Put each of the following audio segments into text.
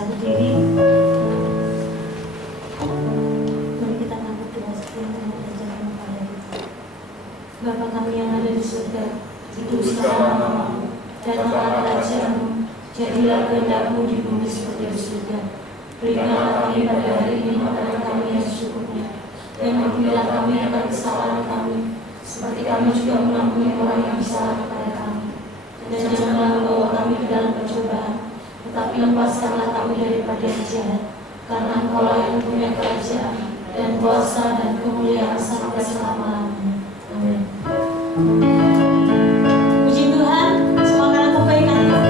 bersatu diri. Mari kita angkat doa sekian dan kepada Bapa kami yang ada di surga, dikuduskanlah namamu, datanglah kerajaanmu, jadilah kehendak-Mu di bumi seperti di surga. Berikanlah kami pada hari ini makanan kami yang secukupnya, dan ampunilah kami akan kesalahan kami, seperti kami juga mengampuni orang yang bersalah kepada kami. Dan janganlah membawa kami ke dalam percobaan, tetapi lepaskanlah kami daripada yang jahat, karena Engkau yang punya kerajaan dan kuasa dan kemuliaan sampai selama-lamanya. Amin. Puji Tuhan, semua karena kebaikan Tuhan.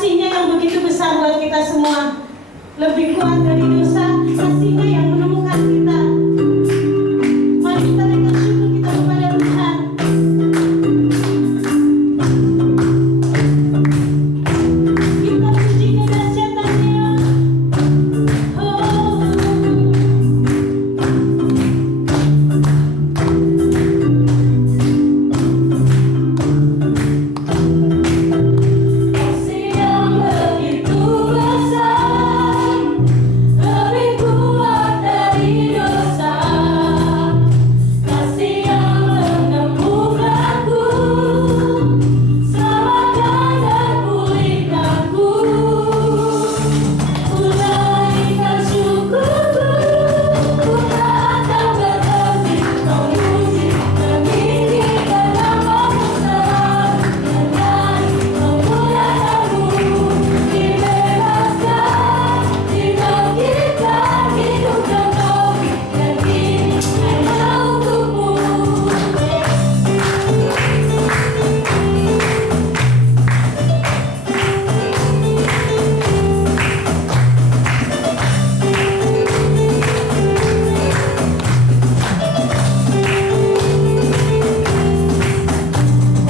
kasih-Nya yang begitu besar buat kita semua. Lebih kuat dari dosa, kasih-Nya yang menemukan kita. Mari kita naikkan syukur kita kepada Tuhan. Kita pujikan dahsyat-Nya. Oh. Kasih yang begitu besar, lebih kuat dari dosa. Kasih yang menemukanku, selamatkan dan pulihkanku. Ku naikkan syukurku, ku tak akan berhenti memuji, meninggikan nama-Mu selalu, menyanyi, memuliakan-Mu. Dibebaskan, dibangkitkan, hidup yang baru, dan kini hanya untuk-Mu.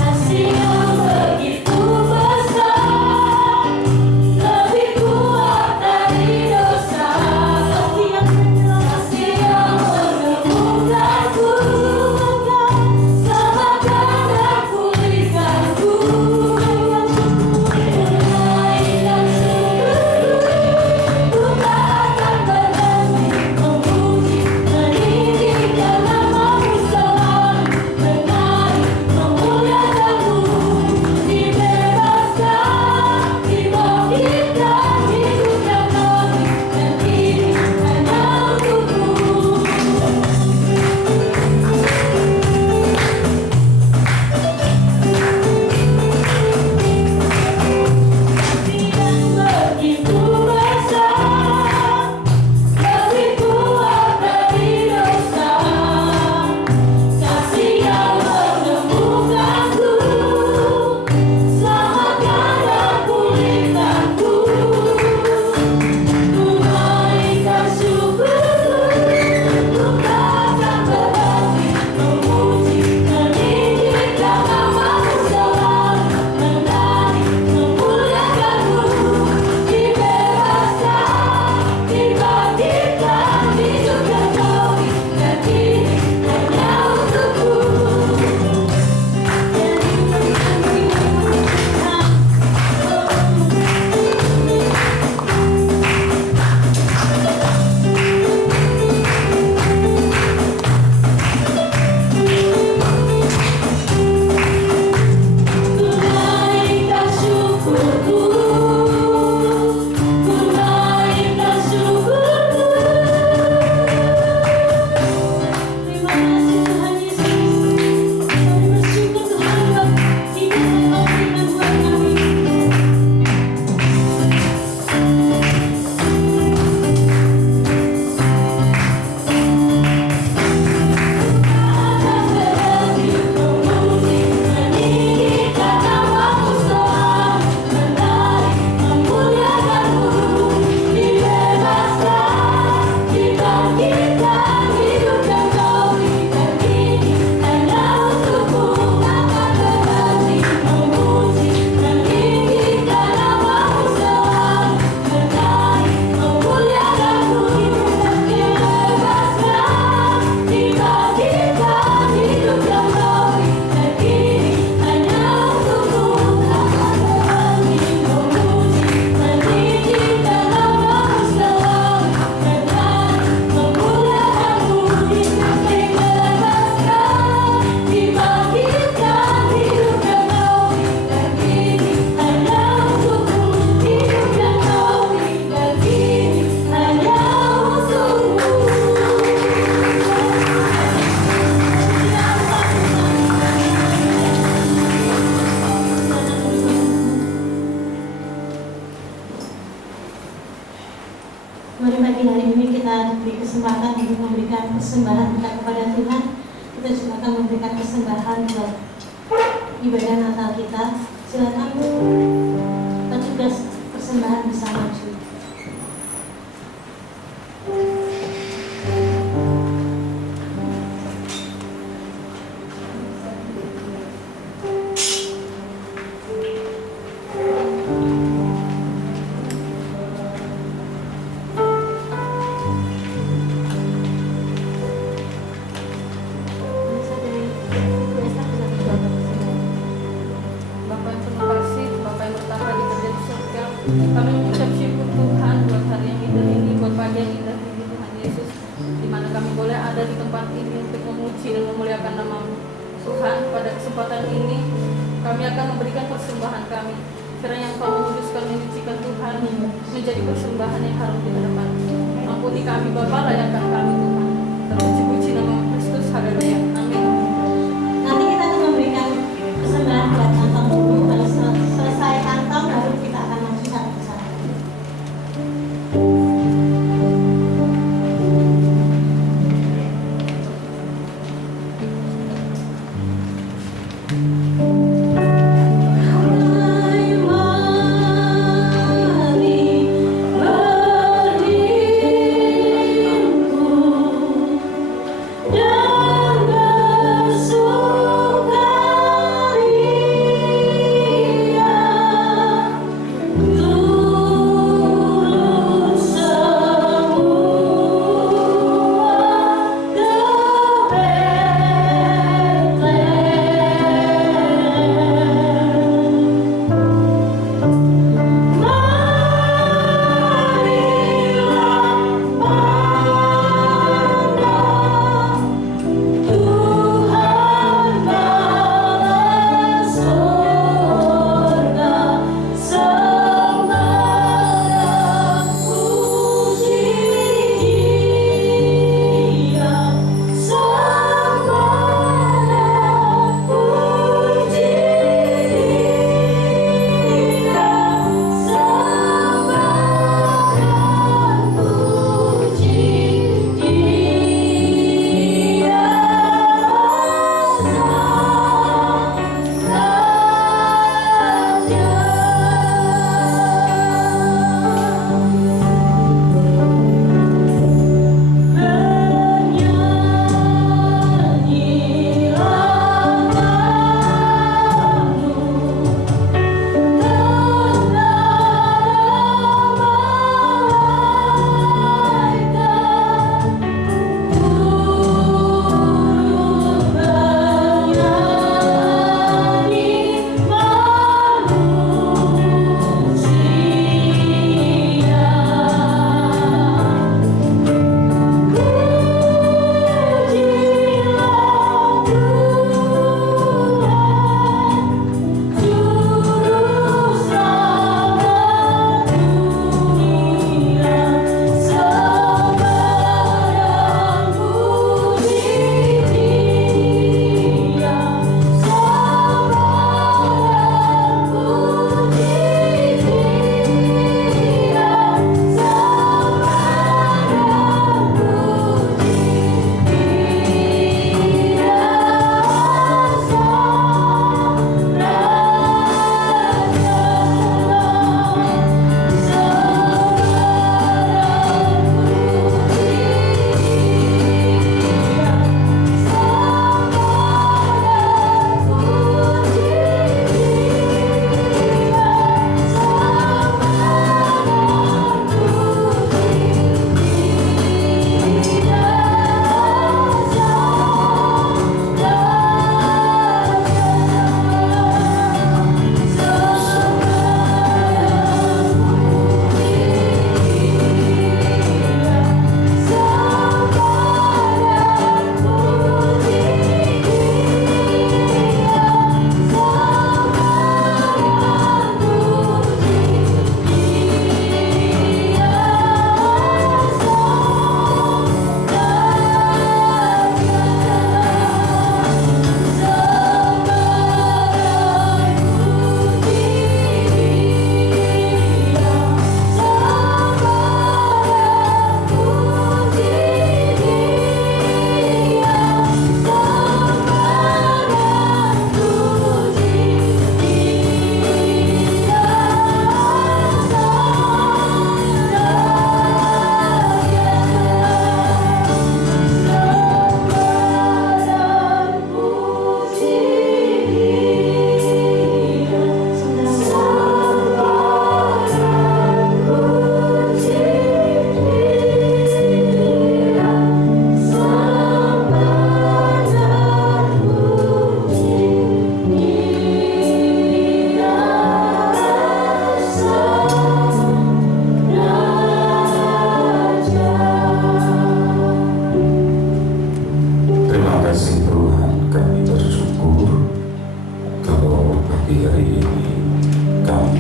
Kasih yang begitu besar, lebih kuat dari dosa. Kasih yang menemukanku, selamatkan dan pulihkanku. Naikkan syukurku, ku tak akan berhenti memuji, meninggikan nama-Mu selalu, menyanyi, memuliakan-Mu. Dibebaskan, dibangkitkan, hidup yang baru, dan kini hanya untuk-Mu. Kasih yang begitu besar, lebih kuat dari dosa. Kasih yang menemukanku, selamatkan dan pulihkanku. Ku naikkan syukurku, ku tak akan berhenti memuji, meninggikan nama-Mu selalu, menyanyi, memuliakan-Mu. Dibebaskan, dibangkitkan, hidup yang baru, dan kini hanya untuk-Mu. Ku naikkan syukurku, ku naikkan syukurku. Terima kasih Tuhan Yesus. Kami bersyukur Tuhan buat hidup yang Kau berikan buat kami. Akan berhenti memuji, meninggikan nama-Mu selalu, menyanyi, memuliakan-Mu. Dibebaskan, dibangkitkan, hidup yang Kau berikan kini hanya untuk-Mu. Akan berhenti memuji, meninggikan nama-Mu selalu, menyanyi, memuliakan-Mu. Dibebaskan, dibangkitkan, hidup yang Kau berikan kini hanya untuk-Mu. Akan berhenti memuji, meninggikan nama-Mu selalu, menyanyi, memuliakan-Mu. Dibebaskan, dibangkitkan, hidup yang Kau berikan kini hanya untuk-Mu. Hidup yang Kau berikan kini hanya untuk-Mu. Mari pagi hari ini kita diberi kesempatan untuk memberikan persembahan kita kepada Tuhan. Kita juga akan memberikan persembahan buat ibadah Natal kita. Silakan petugas Kami mengucap syukur Tuhan buat hari yang indah ini, buat pagi yang indah ini Tuhan Yesus, di mana kami boleh ada di tempat ini untuk memuji dan memuliakan nama-Mu. Tuhan, pada kesempatan ini kami akan memberikan persembahan kami. Kiranya Engkau menguduskan, menyucikan Tuhan menjadi persembahan yang harum di hadapan. Ampuni kami Bapa, layakkan kami Tuhan. Terpuji-puji nama Kristus, haleluya. Amin. Nanti kita akan memberikan persembahan buat kantong dulu. Kalau selesai kantong baru kita akan maju satu persatu. Dan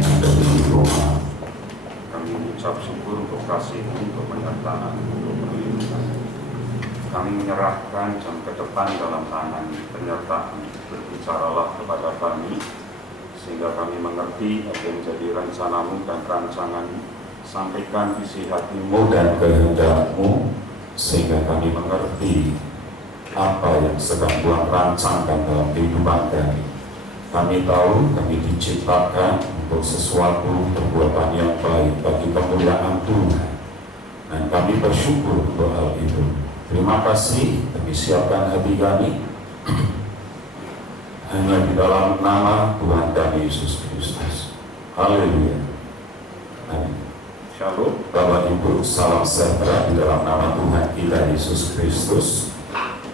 yang ada di Roma. Kami mengucap syukur untuk kasih, untuk penyertaan, untuk perlindungan. Kami menyerahkan jam ke depan dalam tangan penyertaan. Berbicaralah kepada kami, sehingga kami mengerti apa yang menjadi rencanamu dan rancanganmu. Sampaikan visi hatimu dan kehendakmu, sehingga kami mengerti apa yang sedang Tuhan rancangkan dalam kehidupan kami. Kami tahu kami diciptakan untuk sesuatu perbuatan yang baik bagi kemuliaan Tuhan, dan kami bersyukur untuk hal itu. Terima kasih, kami siapkan hati kami hanya di dalam nama Tuhan kami Yesus Kristus. Haleluya. Amin. Shalom. Bapak Ibu, salam sejahtera di dalam nama Tuhan kita Yesus Kristus.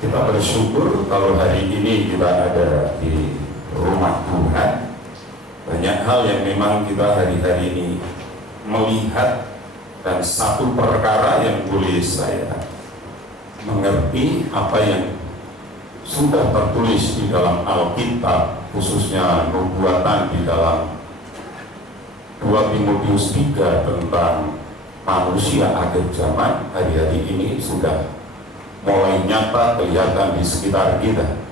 Kita bersyukur kalau hari ini kita ada di rumah Tuhan. Banyak hal yang memang kita hari-hari ini melihat, dan satu perkara yang boleh saya mengerti apa yang sudah tertulis di dalam Alkitab, khususnya nubuatan di dalam 2 Timotius 3 tentang manusia akhir zaman hari-hari ini sudah mulai nyata kelihatan di sekitar kita.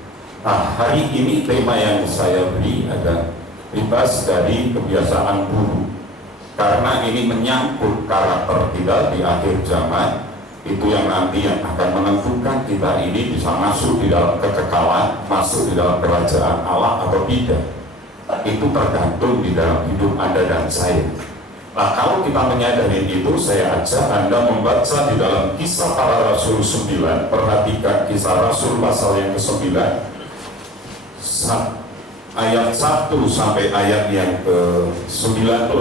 Nah, hari ini tema yang saya beri adalah bebas dari kebiasaan buruk, karena ini menyangkut karakter kita di akhir zaman. Itu yang nanti yang akan menentukan kita ini bisa masuk di dalam kekekalan, masuk di dalam kerajaan Allah atau tidak. Itu tergantung di dalam hidup Anda dan saya. Nah, kalau kita menyadari itu, saya ajak Anda membaca di dalam Kisah Para Rasul 9. Perhatikan Kisah Rasul pasal yang ke-9, ayat 1 sampai ayat yang ke-19.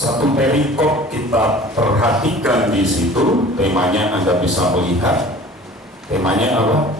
Satu perikop kita perhatikan di situ, temanya Anda bisa melihat. Temanya apa?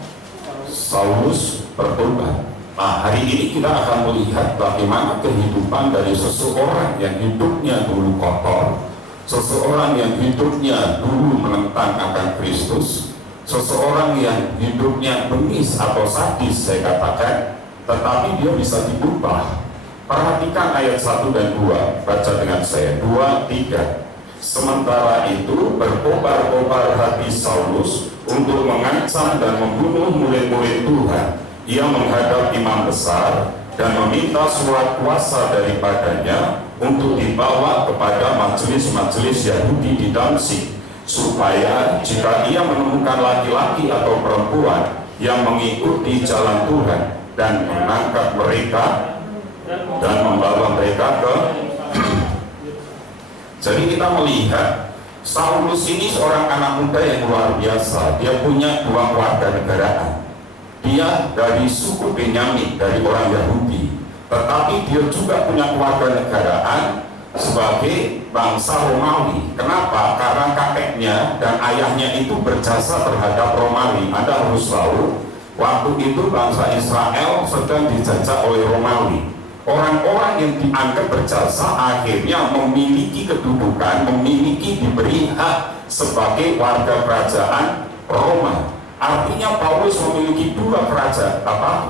Saulus bertobat. Nah, hari ini kita akan melihat bagaimana kehidupan dari seseorang yang hidupnya dulu kotor, seseorang yang hidupnya dulu menentang akan Kristus, seseorang yang hidupnya bengis atau sadis saya katakan, tetapi dia bisa diubah. Perhatikan ayat 1 dan 2, baca dengan saya, 2, 3. Sementara itu berkobar-kobar hati Saulus untuk mengancam dan membunuh murid-murid Tuhan. Ia menghadap imam besar dan meminta surat kuasa daripadanya untuk dibawa kepada majelis-majelis Yahudi di Damsyik, supaya jika ia menemukan laki-laki atau perempuan yang mengikuti jalan Tuhan dan menangkap mereka dan membawa mereka ke jadi kita melihat Saulus ini seorang anak muda yang luar biasa. Dia punya 2 kewarganegaraan. Dia dari suku Benyamin, dari orang Yahudi, tetapi dia juga punya kewarganegaraan sebagai bangsa Romawi. Kenapa? Karena kakeknya dan ayahnya itu berjasa terhadap Romawi. Anda harus tahu, waktu itu bangsa Israel sedang dijajah oleh Romawi. Orang-orang yang dianggap berjasa akhirnya memiliki kedudukan, diberi hak sebagai warga kerajaan Roma. Artinya Paulus memiliki 2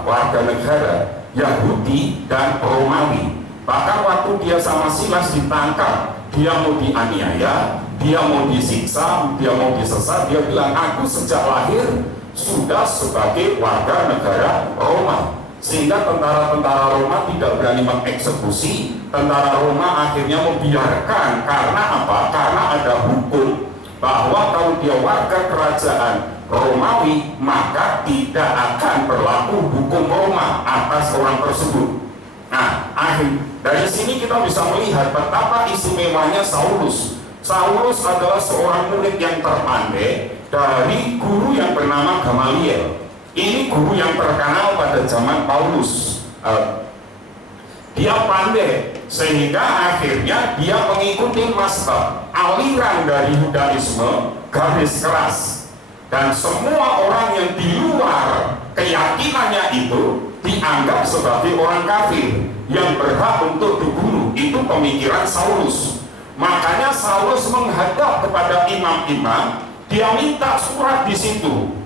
warga negara, Yahudi dan Romawi. Bahkan waktu dia sama Silas ditangkap, dia mau dianiaya, dia mau disiksa, dia mau disesat, dia bilang, aku sejak lahir sudah sebagai warga negara Roma. Sehingga tentara-tentara Roma tidak berani mengeksekusi. Tentara Roma akhirnya membiarkan. Karena apa? Karena ada hukum bahwa kalau dia warga kerajaan Romawi, maka tidak akan berlaku hukum Roma atas orang tersebut. Nah, dari sini kita bisa melihat betapa istimewanya Saulus. Saulus adalah seorang murid yang terpandai dari guru yang bernama Gamaliel. Ini guru yang terkenal pada zaman Paulus. Dia pandai sehingga akhirnya dia mengikuti mazhab aliran dari Yudaisme, garis keras, dan semua orang yang di luar keyakinannya itu dianggap sebagai orang kafir yang berhak untuk dibunuh. Itu pemikiran Saulus. Makanya Saulus menghadap kepada imam-imam, dia minta surat di situ.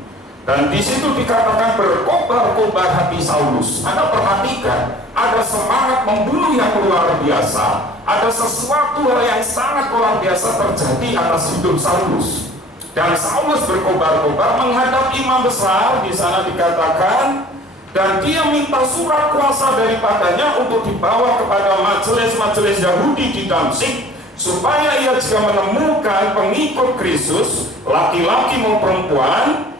Dan di situ dikatakan berkobar-kobar hati Saulus. Anda perhatikan, semangat membunuh yang luar biasa, ada sesuatu hal yang sangat luar biasa terjadi atas hidup Saulus. Dan Saulus berkobar-kobar menghadap imam besar, di sana dikatakan, dan dia minta surat kuasa daripadanya untuk dibawa kepada majelis-majelis Yahudi di Damsyik, supaya ia jika menemukan pengikut Kristus, laki-laki maupun perempuan,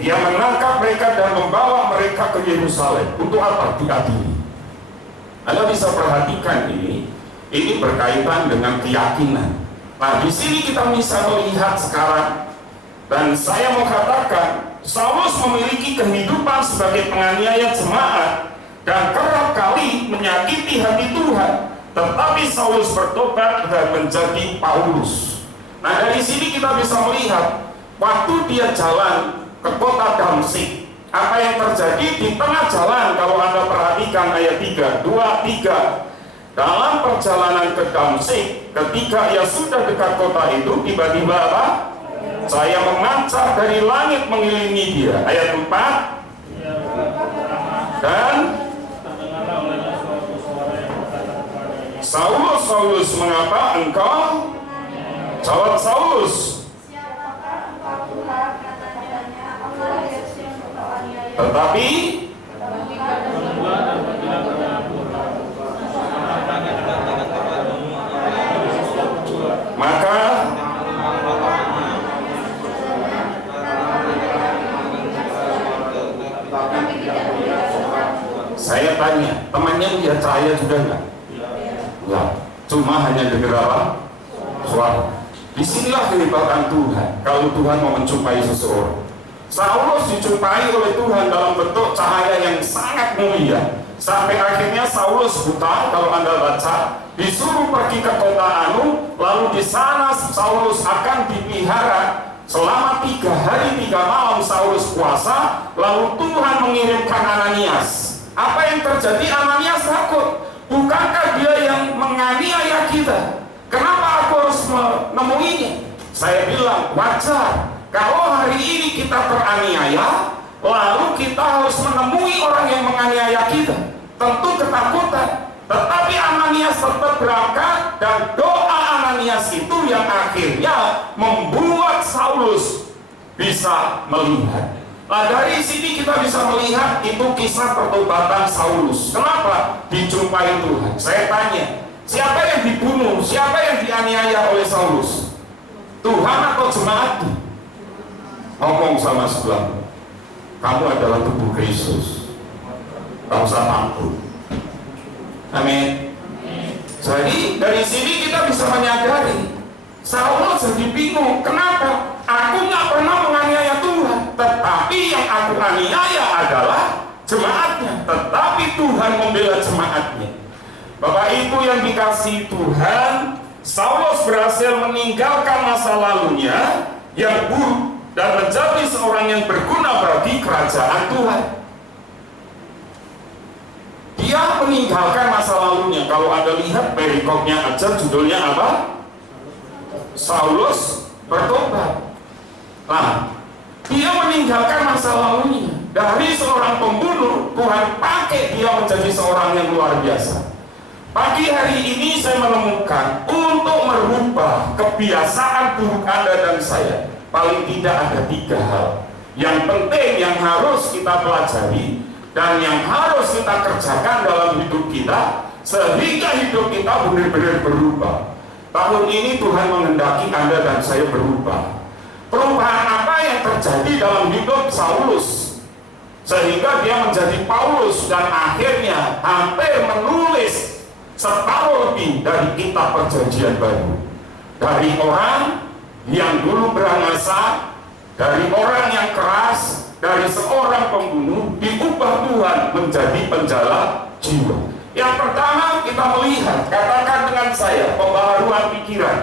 ia menangkap mereka dan membawa mereka ke Yerusalem. Untuk apa? Diadili. Anda bisa perhatikan ini berkaitan dengan keyakinan. Nah, di sini kita bisa melihat sekarang, dan saya mau katakan, Saulus memiliki kehidupan sebagai penganiaya jemaat dan kerap kali menyakiti hati Tuhan. Tetapi Saulus bertobat dan menjadi Paulus. Nah, dari sini kita bisa melihat waktu dia jalan ke kota Damsyik, apa yang terjadi di tengah jalan. Kalau Anda perhatikan ayat 3, dalam perjalanan ke Damsyik, ketika ia sudah dekat kota itu, tiba-tiba apa? Saya memancar dari langit mengelilingi dia. Ayat 4, dan Saulus, Saulus, mengapa engkau? Jawab Saulus, tetapi maka saya tanya, temannya lihat saya juga enggak? Enggak, cuma hanya dengar apa? Suara. Disinilah kehebatan Tuhan. Kalau Tuhan mau menjumpai seseorang, Saulus dijumpai oleh Tuhan dalam bentuk cahaya yang sangat mulia, sampai akhirnya Saulus buta. Kalau Anda baca, disuruh pergi ke kota Anu, lalu di sana Saulus akan dipelihara selama 3 hari 3 malam. Saulus puasa, lalu Tuhan mengirimkan Ananias. Apa yang terjadi? Ananias takut. Bukankah dia yang menganiaya kita? Kenapa aku harus menemuinya? Saya bilang wajar. Kalau hari ini kita teraniaya, lalu kita harus menemui orang yang menganiaya kita, tentu ketakutan. Tetapi Ananias tetap berangkat, dan doa Ananias itu yang akhirnya membuat Saulus bisa melihat. Nah, dari sini kita bisa melihat itu kisah pertobatan Saulus. Kenapa? Dijumpai Tuhan. Saya tanya, siapa yang dibunuh? Siapa yang dianiaya oleh Saulus? Tuhan atau jemaat? Ngomong sama sebelah, kamu adalah tubuh Kristus. Tak usah takut. Amin. Jadi dari sini kita bisa menyadari, Saulus jadi bingung. Kenapa? Aku nggak pernah menganiaya Tuhan, tetapi yang aku aniaya adalah jemaatnya. Tetapi Tuhan membela jemaatnya. Bapak Ibu yang dikasihi Tuhan, Saulus berhasil meninggalkan masa lalunya yang buruk dan menjadi seorang yang berguna bagi kerajaan Tuhan. Dia meninggalkan masa lalunya. Kalau Anda lihat perikopnya aja, judulnya apa? Saulus bertobat. Nah, dia meninggalkan masa lalunya. Dari seorang pembunuh, Tuhan pakai dia menjadi seorang yang luar biasa. Pagi hari ini saya menemukan untuk merubah kebiasaan buruk Anda dan saya, paling tidak ada 3 hal yang penting yang harus kita pelajari dan yang harus kita kerjakan dalam hidup kita, sehingga hidup kita benar-benar berubah. Tahun ini Tuhan menghendaki Anda dan saya berubah. Perubahan apa yang terjadi dalam hidup Saulus sehingga dia menjadi Paulus dan akhirnya hampir menulis separuh lebih dari kitab Perjanjian Baru. Dari orang yang dulu berangasa, dari orang yang keras, dari seorang pembunuh, diubah Tuhan menjadi penjala jiwa. Yang pertama kita melihat, katakan dengan saya, pembaharuan pikiran.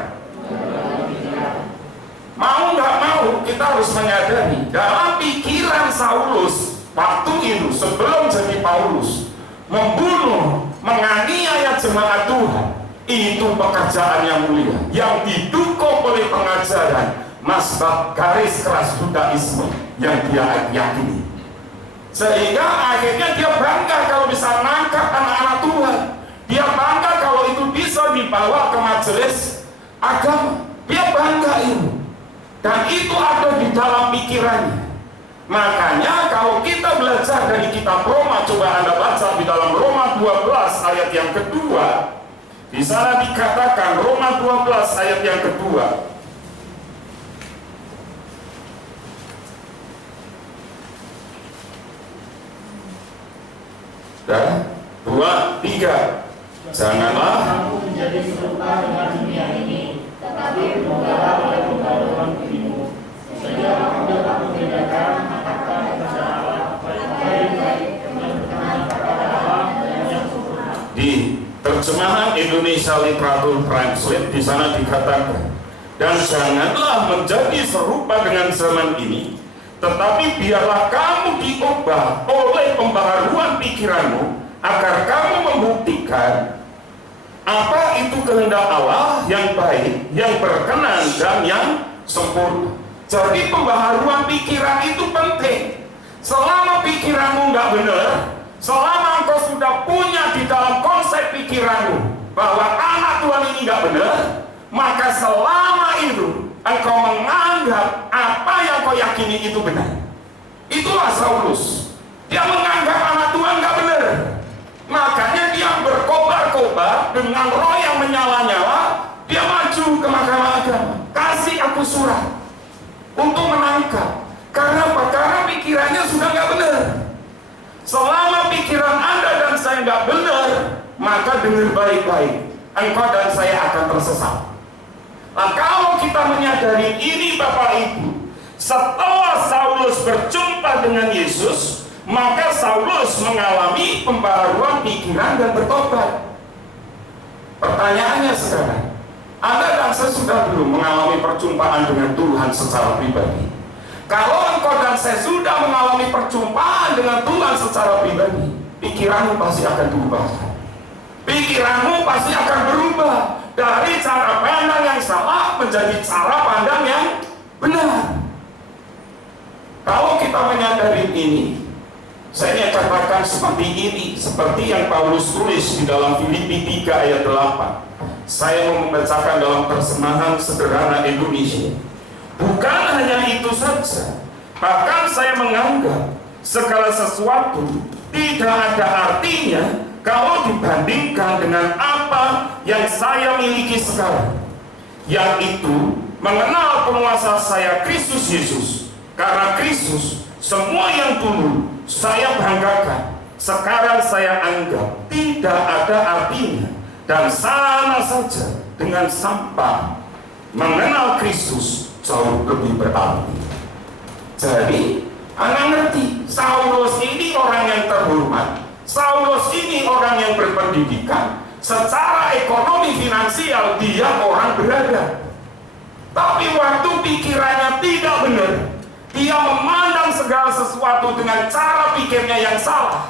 Mau nggak mau kita harus menyadari dalam pikiran Saulus waktu itu sebelum jadi Paulus, membunuh, menganiaya jemaat Tuhan, itu pekerjaan yang mulia yang didukung oleh pengajaran mazhab garis keras Judaisme yang dia yakini. Sehingga akhirnya dia bangga kalau bisa menangkap anak-anak agama. Dia bangga itu. Dan itu ada di dalam pikirannya. Makanya kalau kita belajar dari kitab Roma, coba Anda baca di dalam Roma 12 ayat yang kedua. Di sana dikatakan, Roma 12 ayat yang kedua. Dan 2, 3. Janganlah kamu menjadi serupa dengan dunia ini, tetapi berubahlah oleh pembaruan dirimu, sehingga kamu dapat membedakan apakah kehendak Allah, baik-baik yang berkenan kepada Allah dan yang sempurna. Di terjemahan Indonesia Literatur Translate di sana dikatakan, dan janganlah menjadi serupa dengan zaman ini, tetapi biarlah kamu diubah oleh pembaharuan pikiranmu, agar kamu membuktikan apa itu kehendak Allah yang baik, yang berkenan, dan yang sempurna. Jadi pembaharuan pikiran itu penting. Selama pikiranmu nggak benar, selama engkau sudah punya di dalam konsep pikiranmu bahwa anak Tuhan ini nggak benar, maka selama itu engkau menganggap apa yang kau yakini itu benar. Itulah Saulus. Dia menganggap anak Tuhan nggak benar. Makanya dia berkobar-kobar dengan roh yang menyala-nyala. Dia maju ke mahkamah agama. Kasih aku surat untuk menangkap. Karena apa? Karena pikirannya sudah nggak benar. Selama pikiran Anda dan saya nggak benar, maka dengar baik-baik, engkau dan saya akan tersesat. Nah, kalau kita menyadari ini Bapak Ibu, setelah Saulus berjumpa dengan Yesus, maka Saulus mengalami pembaharuan pikiran dan bertobat. Pertanyaannya sekarang, Anda dan saya sudah belum mengalami perjumpaan dengan Tuhan secara pribadi? Kalau engkau dan saya sudah mengalami perjumpaan dengan Tuhan secara pribadi, pikiranmu pasti akan berubah. Pikiranmu pasti akan berubah dari cara pandang yang salah menjadi cara pandang yang benar. Kalau kita menyadari ini, saya katakan seperti ini, seperti yang Paulus tulis di dalam Filipi 3 ayat 8. Saya mau membacakan dalam terjemahan sederhana Indonesia. Bukan hanya itu saja, bahkan saya menganggap segala sesuatu tidak ada artinya kalau dibandingkan dengan apa yang saya miliki sekarang, yaitu mengenal penguasa saya, Kristus Yesus. Karena Kristus, semua yang dulu saya banggakan, sekarang saya anggap tidak ada artinya dan sama saja dengan sampah. Mengenal Kristus jauh lebih berarti. Jadi, Anda ngerti, Saulus ini orang yang terhormat, Saulus ini orang yang berpendidikan, secara ekonomi finansial dia orang berada. Tapi waktu pikirannya tidak benar, dia memandang segala sesuatu dengan cara pikirnya yang salah,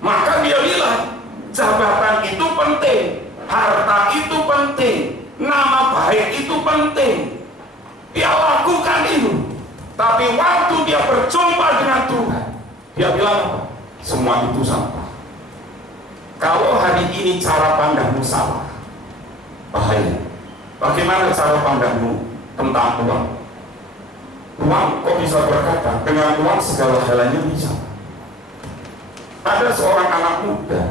maka dia bilang, jabatan itu penting, harta itu penting, nama baik itu penting. Dia lakukan itu. Tapi waktu dia berjumpa dengan Tuhan, dia bilang apa? Semua itu sampah. Kalau hari ini cara pandangmu salah, bahaya. Bagaimana cara pandangmu tentang uang? Uang kok bisa berkata, dengan uang segala halanya bisa. Ada seorang anak muda,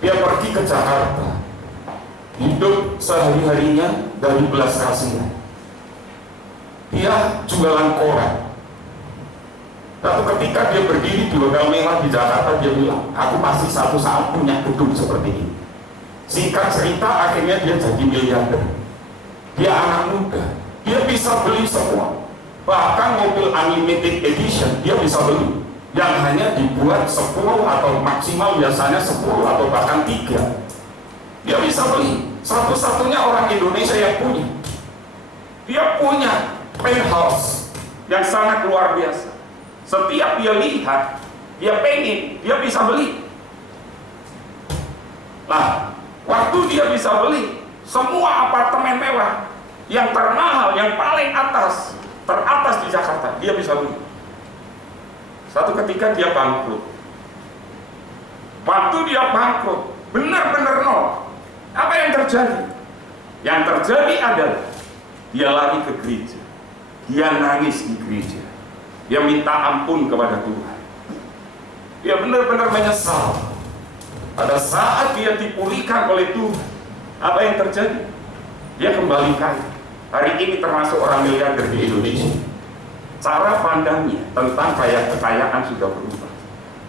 dia pergi ke Jakarta, hidup sehari-harinya dari belas kasihan. Dia jualan koran. Lalu ketika dia berdiri di Hotel Mewah di Jakarta, dia bilang, aku pasti satu saat punya gedung seperti ini. Singkat cerita, akhirnya dia jadi miliarder. Dia anak muda, dia bisa beli semua. Bahkan mobil unlimited edition dia bisa beli, yang hanya dibuat 10 atau maksimal biasanya 10 atau bahkan 3. Dia bisa beli, satu-satunya orang Indonesia yang punya. Dia punya penthouse yang sangat luar biasa. Setiap dia lihat, dia pengen, dia bisa beli. Nah, waktu dia bisa beli semua apartemen mewah yang termahal, yang paling teratas di Jakarta, dia bisa beli. Satu ketika dia bangkrut. Waktu dia bangkrut, benar-benar nol. Apa yang terjadi? Yang terjadi adalah Dia lari ke gereja, dia nangis di gereja, dia minta ampun kepada Tuhan. Dia benar-benar menyesal. Pada saat dia dipulihkan oleh Tuhan, apa yang terjadi? Dia kembali kaya. Hari ini termasuk orang miliarder di Indonesia. Cara pandangnya tentang kekayaan sudah berubah.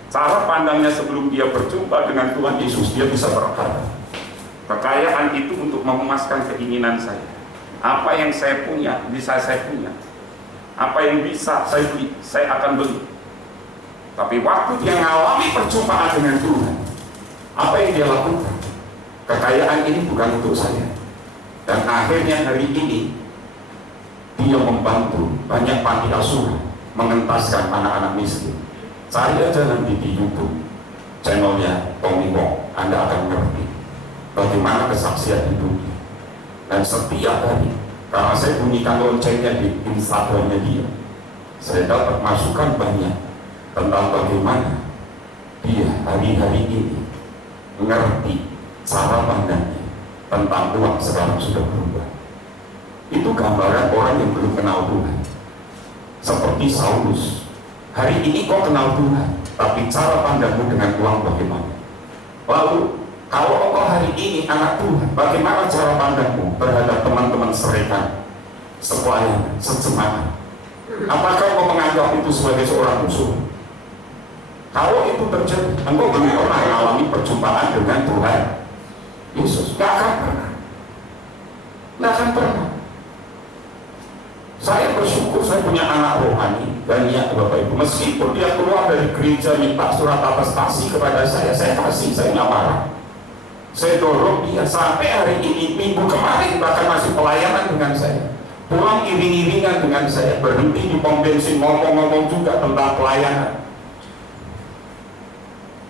Cara pandangnya sebelum dia berjumpa dengan Tuhan Yesus, dia bisa berkata, kekayaan itu untuk memuaskan keinginan saya. Apa yang saya punya, bisa saya punya. Apa yang bisa saya beli, saya akan beli. Tapi waktu dia mengalami perjumpaan dengan Tuhan, apa yang dia lakukan? Kekayaan ini bukan untuk saya. Dan akhirnya hari ini, dia membantu banyak panti asuhan mengentaskan anak-anak miskin. Cari aja nanti di YouTube channelnya Tommy Wong, Anda akan mengerti bagaimana kesaksian hidupnya. Dan setiap hari, karena saya bunyikan loncengnya di Instagramnya dia, saya dapat masukan banyak tentang bagaimana dia hari-hari ini mengerti cara pandangnya tentang Tuhan sekarang sudah berubah. Itu gambaran orang yang belum kenal Tuhan. Seperti Saulus, hari ini kau kenal Tuhan, tapi cara pandangmu dengan Tuhan bagaimana? Lalu kalau engkau hari ini anak Tuhan, bagaimana cara pandangmu terhadap teman-teman serekan, sepelayan, sejemaat? Apakah engkau menganggap itu sebagai seorang musuh? Kalau itu terjadi, engkau belum pernah mengalami perjumpaan dengan Tuhan Yesus. Gak akan pernah. Gak akan pernah. Saya bersyukur saya punya anak rohani, dan ya Bapak Ibu, meskipun dia keluar dari gereja minta surat atestasi kepada saya kasih, saya nggak marah. Saya dorong dia sampai hari ini, minggu kemarin bahkan masih pelayanan dengan saya, pulang iring-iringan dengan saya, berhenti di pom bensin ngomong-ngomong juga tentang pelayanan.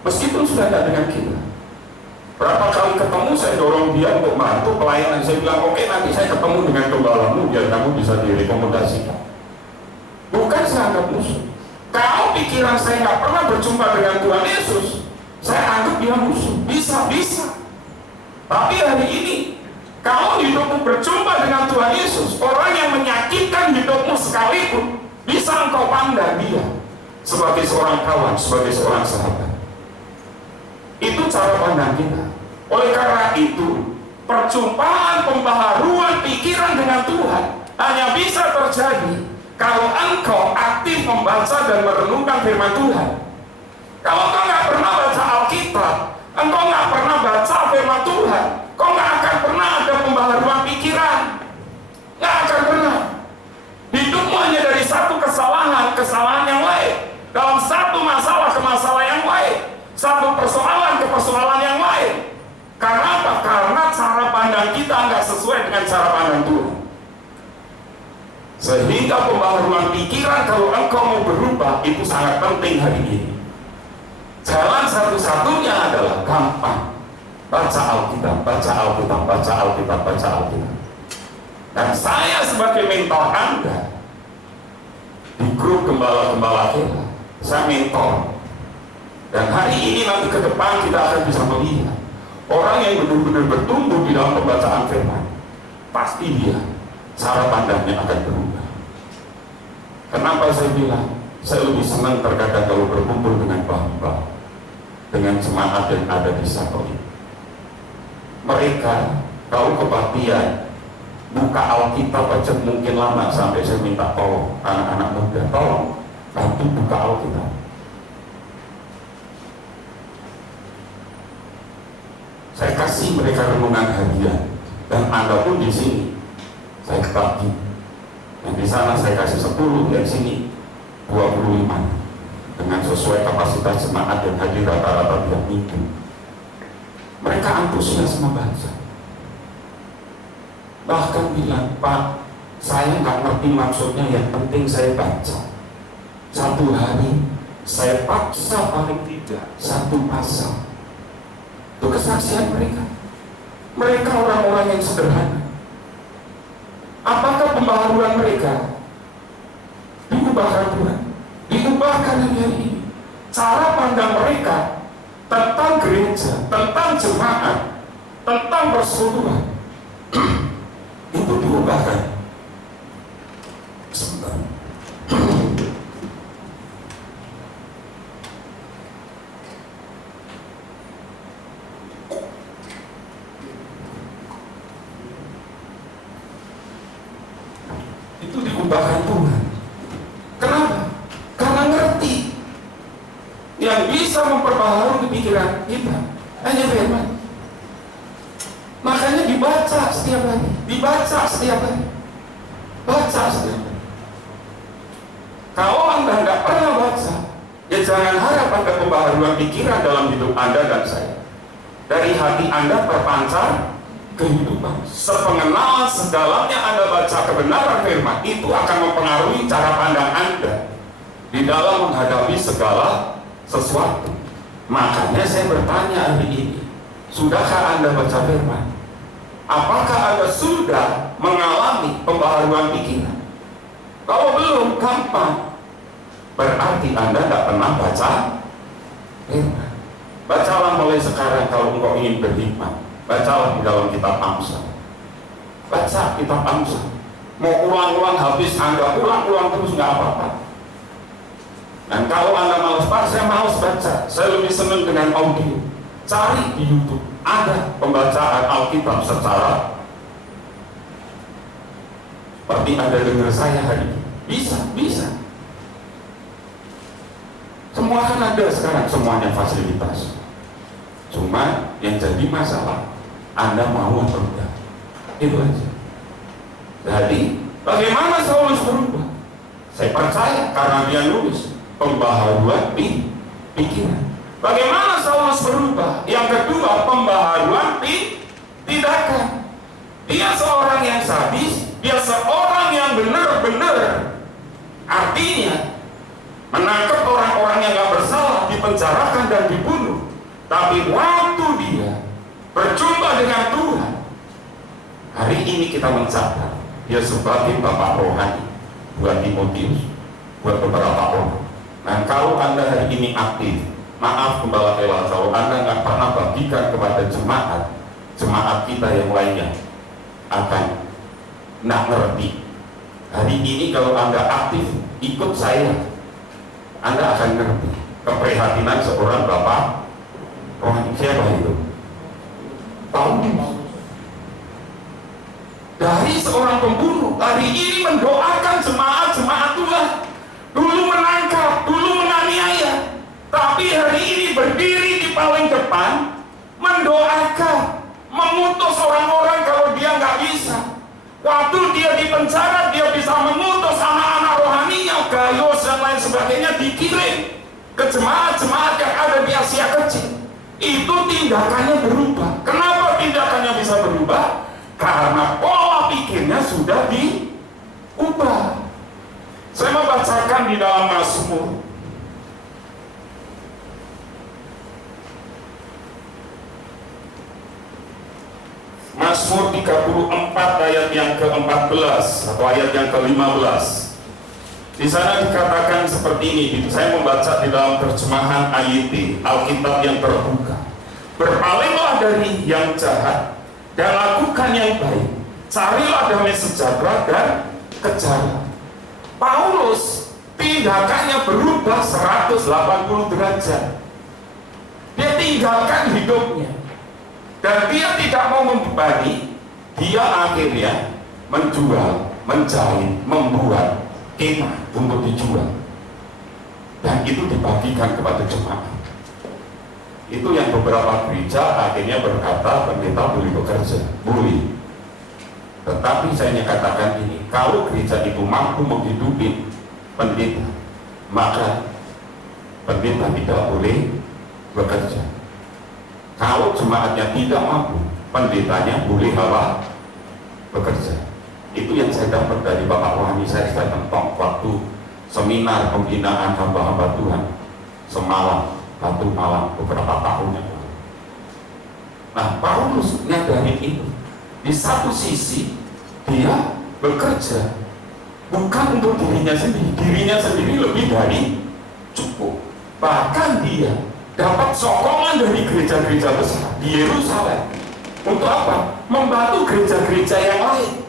Meskipun sudah tidak dengan kita, berapa kali ketemu saya dorong dia untuk bantu pelayanan. Saya bilang oke, nanti saya ketemu dengan gembalamu biar kamu bisa direkomendasikan. Bukan saya anggap musuh. Kalau pikiran saya nggak pernah berjumpa dengan Tuhan Yesus, saya anggap dia musuh. Bisa. Tapi hari ini, kalau hidupmu berjumpa dengan Tuhan Yesus, orang yang menyakitkan hidupmu sekalipun, bisa engkau pandang dia sebagai seorang kawan, sebagai seorang sahabat. Itu cara pandang kita. Oleh karena itu, perjumpaan pembaharuan pikiran dengan Tuhan hanya bisa terjadi kalau engkau aktif membaca dan merenungkan firman Tuhan. Kalau engkau nggak pernah baca Alkitab, engkau nggak pernah baca firman Tuhan, kau nggak akan pernah ada pembaharuan pikiran. Nggak akan pernah. Hidupmu hanya dari satu kesalahan yang lain, dalam satu masalah ke masalah yang lain, satu persoalan ke persoalan yang lain. Karena apa? Karena cara pandang kita nggak sesuai dengan cara pandang Tuhan. Sehingga pembaharuan pikiran kalau engkau mau berubah itu sangat penting hari ini. Jalan satu-satunya adalah gampang. Baca Alkitab, baca Alkitab, baca Alkitab, baca Alkitab. Dan saya sebagai mentor Anda di grup gembala-gembala kita, saya mentor. Dan hari ini nanti ke depan kita akan bisa melihat orang yang benar-benar bertumbuh di dalam pembacaan firman. Pasti dia cara pandangnya akan berubah. Kenapa saya bilang saya lebih senang terkadang kalau berkumpul dengan hamba, dengan jemaat yang ada di satu ini. Mereka tahu kebaktian, buka Alkitab aja mungkin lama, sampai saya minta tolong anak-anak muda, tolong bantu buka Alkitab. Saya kasih mereka renungan harian, dan Anda pun di sini saya bagi. Yang di sana saya kasih 10, yang sini 25, dengan sesuai kapasitas jemaat yang hadir rata-rata tiap minggu. Mereka antusias membaca, bahkan bilang, Pak, saya nggak ngerti maksudnya, yang penting saya baca. Satu hari saya paksa paling tidak 1 pasal. Itu kesaksian mereka. Mereka orang-orang yang sederhana. Apakah pembaharuan mereka diubahkan Tuhan? Diubahkan hari ini. Cara pandang mereka tentang gereja, tentang jemaat, tentang persekutuan itu diubahkan. menyembahkan Tuhan. Kenapa? Karena ngerti. Yang bisa memperbaharui pikiran kita hanya firman. Makanya dibaca setiap hari, dibaca setiap hari, baca setiap hari. Kalau Anda tidak pernah baca, ya jangan harap ada pembaharuan pikiran dalam hidup Anda dan saya. Dari hati Anda terpancar kehidupan. Sepengenalan sedalamnya Anda baca kebenaran firman, itu akan mempengaruhi cara pandang Anda di dalam menghadapi segala sesuatu. Makanya saya bertanya hari ini, sudahkah Anda baca firman? Apakah Anda sudah mengalami pembaharuan pikiran? Kalau belum, gampang. Berarti Anda tidak pernah baca firman. Bacalah mulai sekarang kalau engkau ingin berhikmat. Bacalah di dalam kitab Amsal. Baca kitab Amsal. Mau ulang-ulang habis Anda ulang-ulang terus nggak apa-apa. Dan kalau Anda malas, Pak, saya malas baca, saya lebih senang dengan audio. Cari di YouTube, ada pembacaan Alkitab secara seperti Anda dengar saya hari ini. Bisa. Semua kan ada sekarang, semuanya fasilitas. Cuma yang jadi masalah, Anda mau atau enggak. Itu aja. Jadi, bagaimana Saulus berubah? Saya percaya karena dia nulis pembaharuan pikiran. Bagaimana Saulus berubah? Yang kedua, pembaharuan tindakan. Dia seorang yang sadis, dia seorang yang benar-benar, artinya menangkap orang-orang yang gak bersalah, dipenjarakan dan dibunuh. Tapi waktu dia berjumpa dengan Tuhan, hari ini kita mencatat dia sebagai bapak rohani buat Timotius, buat beberapa orang. Nah, kalau Anda hari ini aktif, maaf Gembala Kela, kalau Anda nggak pernah bagikan kepada jemaat kita yang lainnya akan nggak ngerti. Hari ini kalau Anda aktif ikut saya, Anda akan ngerti keprihatinan seorang bapak rohani. Siapa itu? Paulus. Dari seorang pembunuh, hari ini mendoakan jemaat-jemaat Tuhan. Dulu menangkap, dulu menganiaya, tapi hari ini berdiri di paling depan, mendoakan, mengutus orang-orang kalau dia nggak bisa. Waktu dia di penjara, dia bisa mengutus anak-anak rohaninya, Gaius dan lain sebagainya, dikirim ke jemaat-jemaat yang ada di Asia Kecil. Itu tindakannya berubah. Kenapa tindakannya bisa berubah? Karena pola pikirnya sudah diubah. Saya membacakan di dalam Mazmur. Mazmur 34 ayat yang ke-14 atau ayat yang ke-15. Di sana dikatakan seperti ini. Saya membaca di dalam terjemahan AYT, Alkitab yang terbuka. Berpalinglah dari yang jahat dan lakukan yang baik. Carilah damai sejahtera dan kejarlah. Paulus tindakannya berubah 180 derajat. Dia tinggalkan hidupnya dan dia tidak mau membebani. Dia akhirnya menjual, menjahit, membuat kemah untuk dijual, dan itu dibagikan kepada jemaat. Itu yang beberapa gereja akhirnya berkata pendeta boleh bekerja, boleh. Tetapi saya katakan ini, kalau gereja itu mampu menghidupi pendeta, maka pendeta tidak boleh bekerja. Kalau jemaatnya tidak mampu, pendetanya boleh bekerja. Itu yang saya dapat dari Bapak Rohani saya tentang waktu seminar pembinaan hamba-hamba Tuhan semalam, satu malam beberapa tahun yang lalu. Nah, Paulus nyadari itu. Di satu sisi dia bekerja bukan untuk dirinya sendiri lebih dari cukup. Bahkan dia dapat sokongan dari gereja-gereja besar di Yerusalem. Untuk apa? Membantu gereja-gereja yang lain.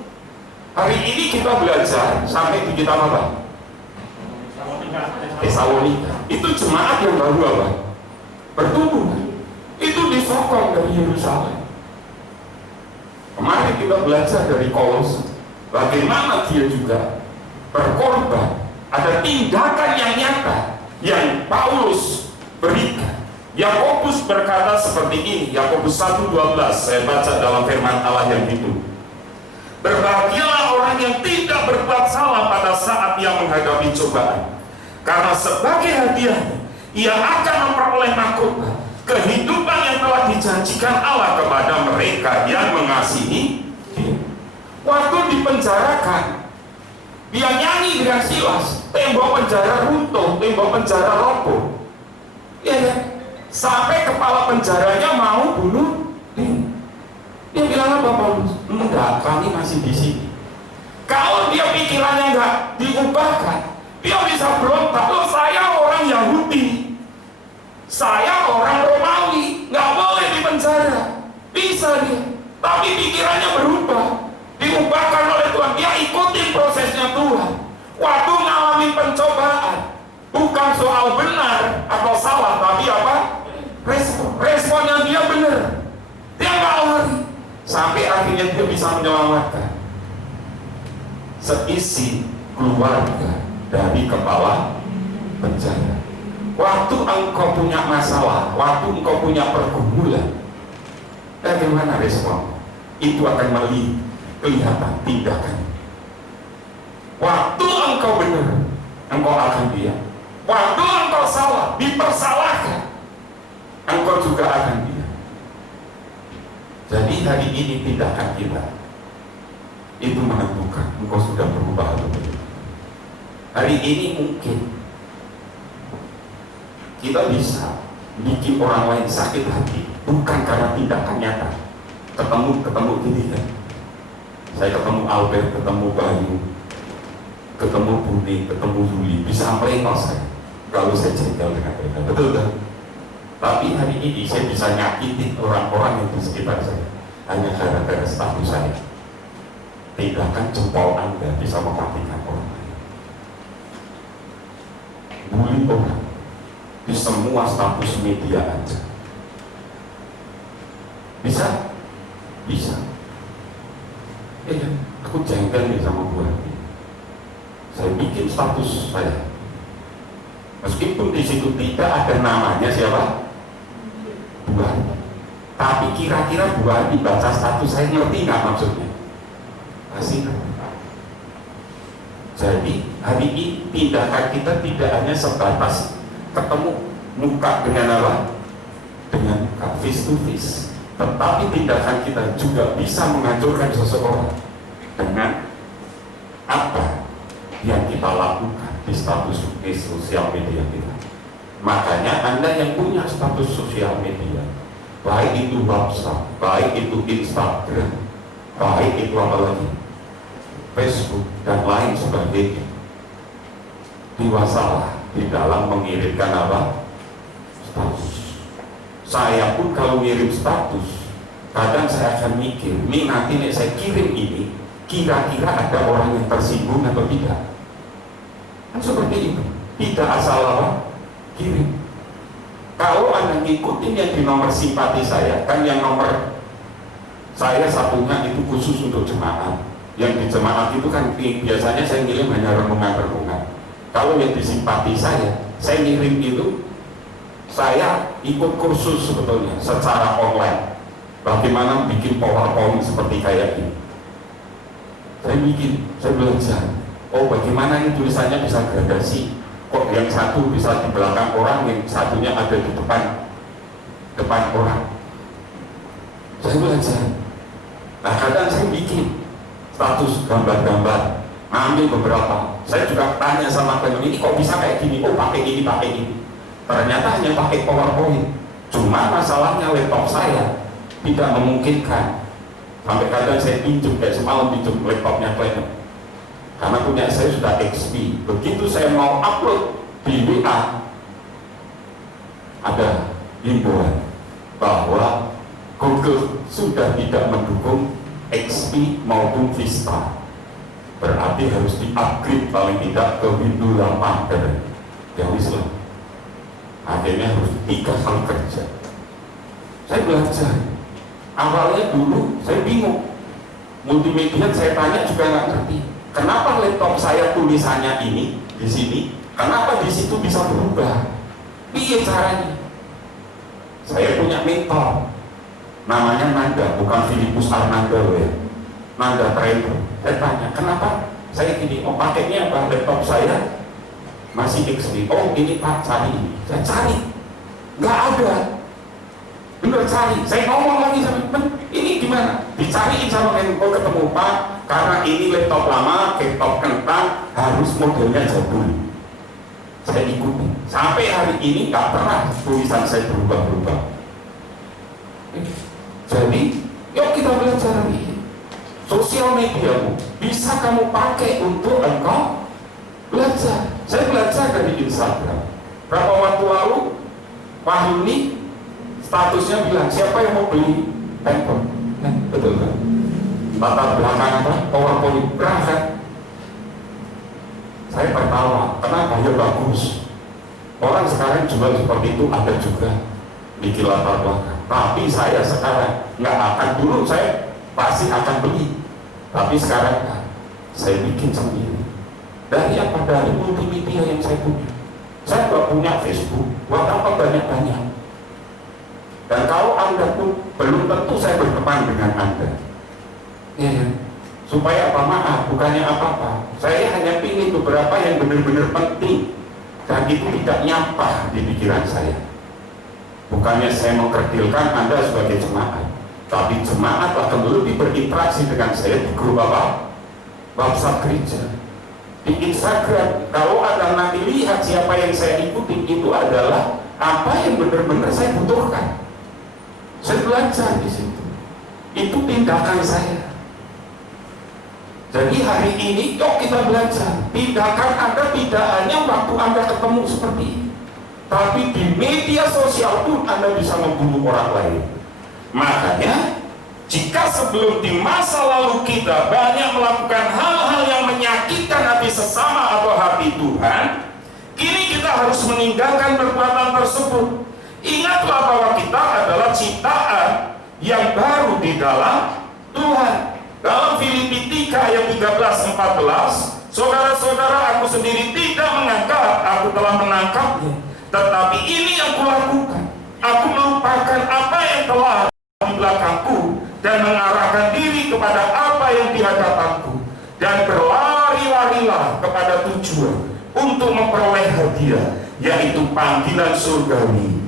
Hari ini kita belajar sampai di kitab apa? Tesalonika. Itu jemaat yang baru apa? Bertumbuh. Itu disokong dari Yerusalem. Kemarin kita belajar dari Kolose, bagaimana dia juga berkorban, ada tindakan yang nyata yang Paulus berikan. Yakobus berkata seperti ini, Yakobus 1:12, saya baca dalam firman Allah yang hidup. Berbahagialah orang yang tidak berbuat salah pada saat ia menghadapi cobaan, karena sebagai hadiah ia akan memperoleh mahkota kehidupan yang telah dijanjikan Allah kepada mereka yang mengasihi Dia. Waktu dipenjarakan, dia nyanyi dengan Silas, tembok penjara runtuh, tembok penjara roboh. Ya, ya. Sampai kepala penjaranya mau bunuh dia. Dia bilang apa Paulus? Enggak, kami masih di sini. Kalau dia pikirannya enggak diubahkan, dia bisa berontak. Loh, saya orang Yahudi, saya orang Romawi, nggak boleh dipenjara. Bisa dia, tapi pikirannya berubah, diubahkan oleh Tuhan. Dia ikuti prosesnya Tuhan. Waktu ngalamin pencobaan, bukan soal benar atau salah, tapi apa? Responnya dia benar. Dia nggak lari. Sampai akhirnya dia bisa menyelamatkan seisi keluarga dari kepala penjara. Waktu engkau punya masalah, waktu engkau punya pergumulan, bagaimana respon? Itu akan kelihatan tindakan. Waktu engkau benar, engkau akan diam. Waktu engkau salah, dipersalahkan, engkau juga akan diam. Jadi hari ini tindakan kita itu menentukan engkau sudah berubah atau belum. Hari ini mungkin kita bisa bikin orang lain sakit hati bukan karena tindakan nyata. Ketemu gini kan, saya ketemu Albert, ketemu Bayu, ketemu Budi, ketemu Yuli, bisa sampai saya kalau saya cerita dengan mereka, betul kan? Tapi hari ini saya bisa nyakitin orang-orang yang di sekitar saya hanya gara-gara status saya. Tindakan jempol Anda bisa mematikan orang lain. Bully orang di semua status media aja. Bisa? Bisa. Ya, aku jengkel nih sama Bu Hati. Saya bikin status saya. Meskipun di situ tidak ada namanya siapa? Bu Hati. Tapi kira-kira Bu Hati baca status saya ngerti nggak maksudnya? Pasti. Jadi hari ini tindakan kita tidak hanya sebatas ketemu muka dengan apa? Dengan muka, face to face. Tetapi tindakan kita juga bisa menghancurkan seseorang dengan apa yang kita lakukan di status sosial media kita. Makanya Anda yang punya status sosial media, baik itu WhatsApp, baik itu Instagram, baik itu apa lagi, Facebook dan lain sebagainya, diwasalah di dalam mengirimkan apa? Status. Saya pun kalau ngirim status, kadang saya akan mikir, ini nanti nih saya kirim ini, kira-kira ada orang yang tersinggung atau tidak? Kan seperti itu, tidak asal apa? Kirim. Kalau Anda ngikutin yang di nomor simpati saya, kan yang nomor saya satunya itu khusus untuk jemaat. Yang di jemaat itu kan biasanya saya ngirim hanya renungan-renungan. Kalau yang di simpati saya ngirim itu, saya ikut kursus sebetulnya secara online. Bagaimana bikin PowerPoint seperti kayak ini. Saya belajar. Oh, bagaimana ini tulisannya bisa gradasi. Kok yang satu bisa di belakang orang, yang satunya ada di depan orang. Saya belajar. Nah, kadang saya bikin status gambar-gambar, ambil beberapa. Saya juga tanya sama teman ini, kok bisa kayak gini? Oh, pakai ini. Ternyata hanya pakai PowerPoint. Cuma masalahnya laptop saya tidak memungkinkan. Sampai kadang saya pinjam, kayak semalam pinjam laptopnya klien. Karena punya saya sudah XP. Begitu saya mau upload di WA, ada himbauan bahwa Google sudah tidak mendukung XP maupun Vista. Berarti harus di-upgrade paling tidak ke Windows 8 dan yang Islam. Akhirnya harus 3 kali kerja. Saya belajar. Awalnya dulu saya bingung. Multimedia saya tanya juga nggak ngerti. Kenapa laptop saya tulisannya ini di sini? Kenapa di situ bisa berubah? Piye caranya? Saya punya mentor, namanya Nanda, bukan Filipus Arnanda ya. Nanda trainer. Saya tanya, kenapa saya gini? Oh, pakainya apa? Laptop saya masih XP. Oh, ini Pak, cari ini. Saya cari, nggak ada. Bener cari. Saya ngomong lagi sama temen, ini gimana? Dicariin sama Menko, ketemu Pak, karena ini laptop lama, laptop kentang, harus modelnya jadul. Saya ikuti. Sampai hari ini nggak pernah tulisan saya berubah-ubah. Jadi, yuk kita belajar ini. Sosial mediamu bisa kamu pakai untuk engkau belajar. Saya belajar dari Instagram. Berapa waktu lalu, Pak Yuni statusnya bilang, siapa yang mau beli handphone? Betul kan? Latar belakang apa? PowerPoint berangkat. Saya tertawa, kenapa? Ya bagus. Orang sekarang jual seperti itu ada juga bikin latar belakang. Tapi saya sekarang nggak akan, dulu saya pasti akan beli. Tapi sekarang saya bikin sendiri. Dari apa? Dari multimedia yang saya punya. Saya nggak punya Facebook, buat apa banyak-banyak? Dan kalau Anda pun belum tentu saya berteman dengan Anda. Ya, supaya apa? Maaf, bukannya apa-apa. Saya hanya pilih beberapa yang benar-benar penting dan itu tidak nyampah di pikiran saya. Bukannya saya mengkerdilkan Anda sebagai jemaat, tapi jemaat akan lebih berinteraksi dengan saya di grup apa? WhatsApp gereja. Di Instagram, kalau Anda nanti lihat siapa yang saya ikuti, itu adalah apa yang benar-benar saya butuhkan. Saya belajar di situ. Itu tindakan saya. Jadi hari ini, yuk kita belajar. Tindakan Anda tidak hanya waktu Anda ketemu seperti ini, tapi di media sosial pun Anda bisa membunuh orang lain. Makanya, jika sebelum di masa lalu kita banyak melakukan hal-hal yang menyakitkan hati sesama atau hati Tuhan, kini kita harus meninggalkan perbuatan tersebut. Ingatlah bahwa kita adalah ciptaan yang baru di dalam Tuhan. Dalam Filipi 3 ayat 13-14, saudara-saudara, aku sendiri tidak menganggap aku telah menangkapnya, tetapi ini yang kulakukan. Aku melupakan apa yang telah di belakangku dan mengarahkan diri kepada apa yang di hadapanku, dan berlari-larilah kepada tujuan untuk memperoleh hadiah, yaitu panggilan surgawi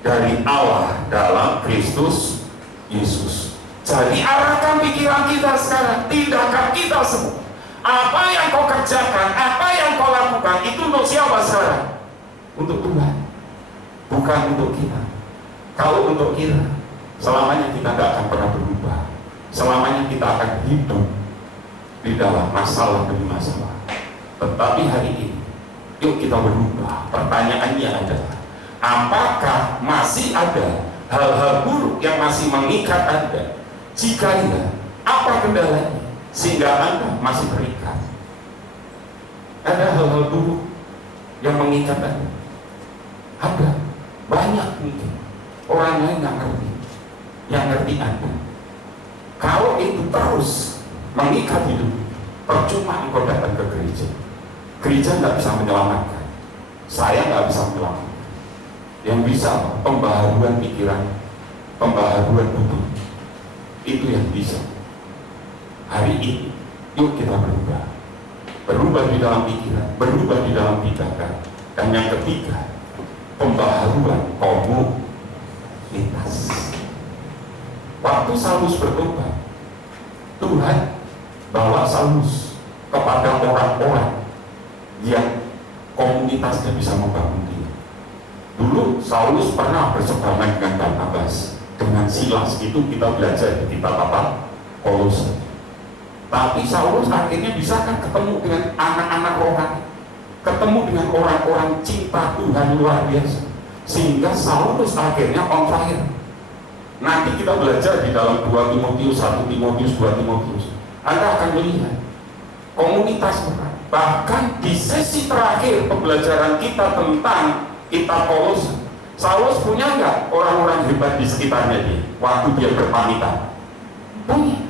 dari Allah dalam Kristus Yesus. Jadi arahkan pikiran kita sekarang, tindakan kita semua. Apa yang kau kerjakan, apa yang kau lakukan, itu untuk siapa sekarang? Untuk Tuhan, bukan untuk kita. Kalau untuk kita, selamanya kita tidak akan pernah berubah. Selamanya kita akan hidup di dalam masalah demi masalah. Tetapi hari ini, yuk kita berubah. Pertanyaannya adalah, apakah masih ada hal-hal buruk yang masih mengikat Anda? Jika iya, apa kendalanya sehingga Anda masih terikat? Ada hal-hal buruk yang mengikat Anda? Ada, banyak mungkin. Orang lain nggak ngerti, yang ngerti Anda. Kalau itu terus mengikat hidup, percuma engkau datang ke gereja. Gereja nggak bisa menyelamatkan, saya nggak bisa menyelamatkan. Yang bisa pembaharuan pikiran, pembaharuan tubuh, itu yang bisa. Hari ini, yuk kita berubah. Berubah di dalam pikiran, berubah di dalam tindakan. Dan yang ketiga, pembaharuan komunitas. Waktu Saulus bertobat, Tuhan bawa Saulus kepada orang-orang yang komunitasnya bisa membangun dia. Dulu Saulus pernah berseberangan dengan Barnabas, dengan Silas, itu kita belajar di kitab apa? Kolose. Tapi Saulus akhirnya bisa kan ketemu dengan anak-anak rohani, ketemu dengan orang-orang cinta Tuhan luar biasa, sehingga Saulus akhirnya on fire. Nanti kita belajar di dalam 2 Timotius, 1 Timotius, 2 Timotius, Anda akan melihat komunitas orang. Bahkan di sesi terakhir pembelajaran kita tentang kitab Kolose, Saulus punya nggak orang-orang hebat di sekitarnya dia waktu dia berpamitan? Punya.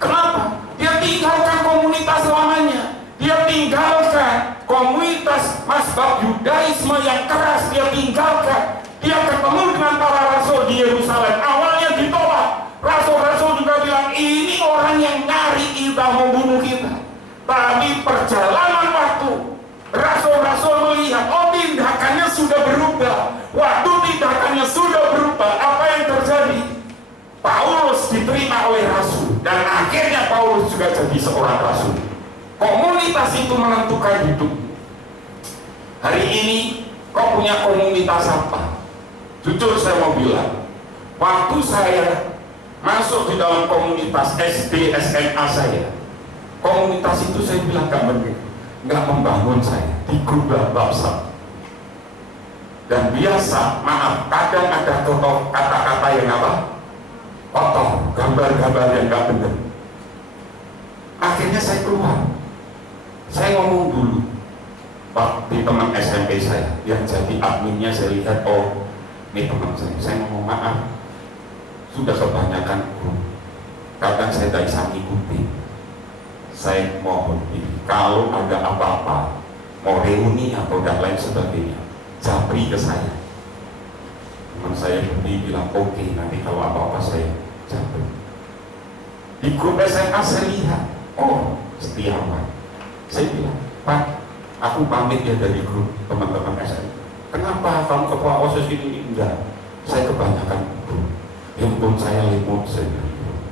Kenapa? Dia tidak tinggalkan komunitas lamanya. Dia tinggalkan komunitas mazhab Yudaisme yang keras, dia tinggalkan. Dia ketemu dengan para rasul di Yerusalem. Awalnya ditolak. Rasul-rasul juga bilang, ini orang yang nyari kita, membunuh kita. Tapi perjalanan waktu, rasul-rasul melihat, oh tindakannya sudah berubah. Waktu tindakannya sudah berubah, apa yang terjadi? Paulus diterima oleh rasul, dan akhirnya Paulus juga jadi seorang rasul. Komunitas itu menentukan hidup. Hari ini kau punya komunitas apa? Jujur saya mau bilang, waktu saya masuk di dalam komunitas SD, SMA saya, komunitas itu saya bilang nggak membangun saya di grup WhatsApp. Dan biasa, maaf, kadang ada kata-kata yang apa? Kotor, gambar-gambar yang nggak benar. Akhirnya saya keluar. Saya ngomong dulu, Pak, di teman SMP saya yang jadi adminnya, saya lihat, oh ini teman saya ngomong, maaf, sudah kebanyakan grup, kadang saya tidak bisa ngikutin. Saya mohon diri, kalau ada apa-apa, mau reuni atau dan lain sebagainya, japri ke saya. Teman saya berdiri bilang, oke, nanti kalau apa-apa saya japri. Di grup SMA saya lihat, oh Setiawan. Saya bilang, Pak, aku pamit ya dari grup teman-teman SMA. Kenapa kamu ketua OSIS ini? Enggak, saya kebanyakan grup. Handphone saya limut, saya bilang.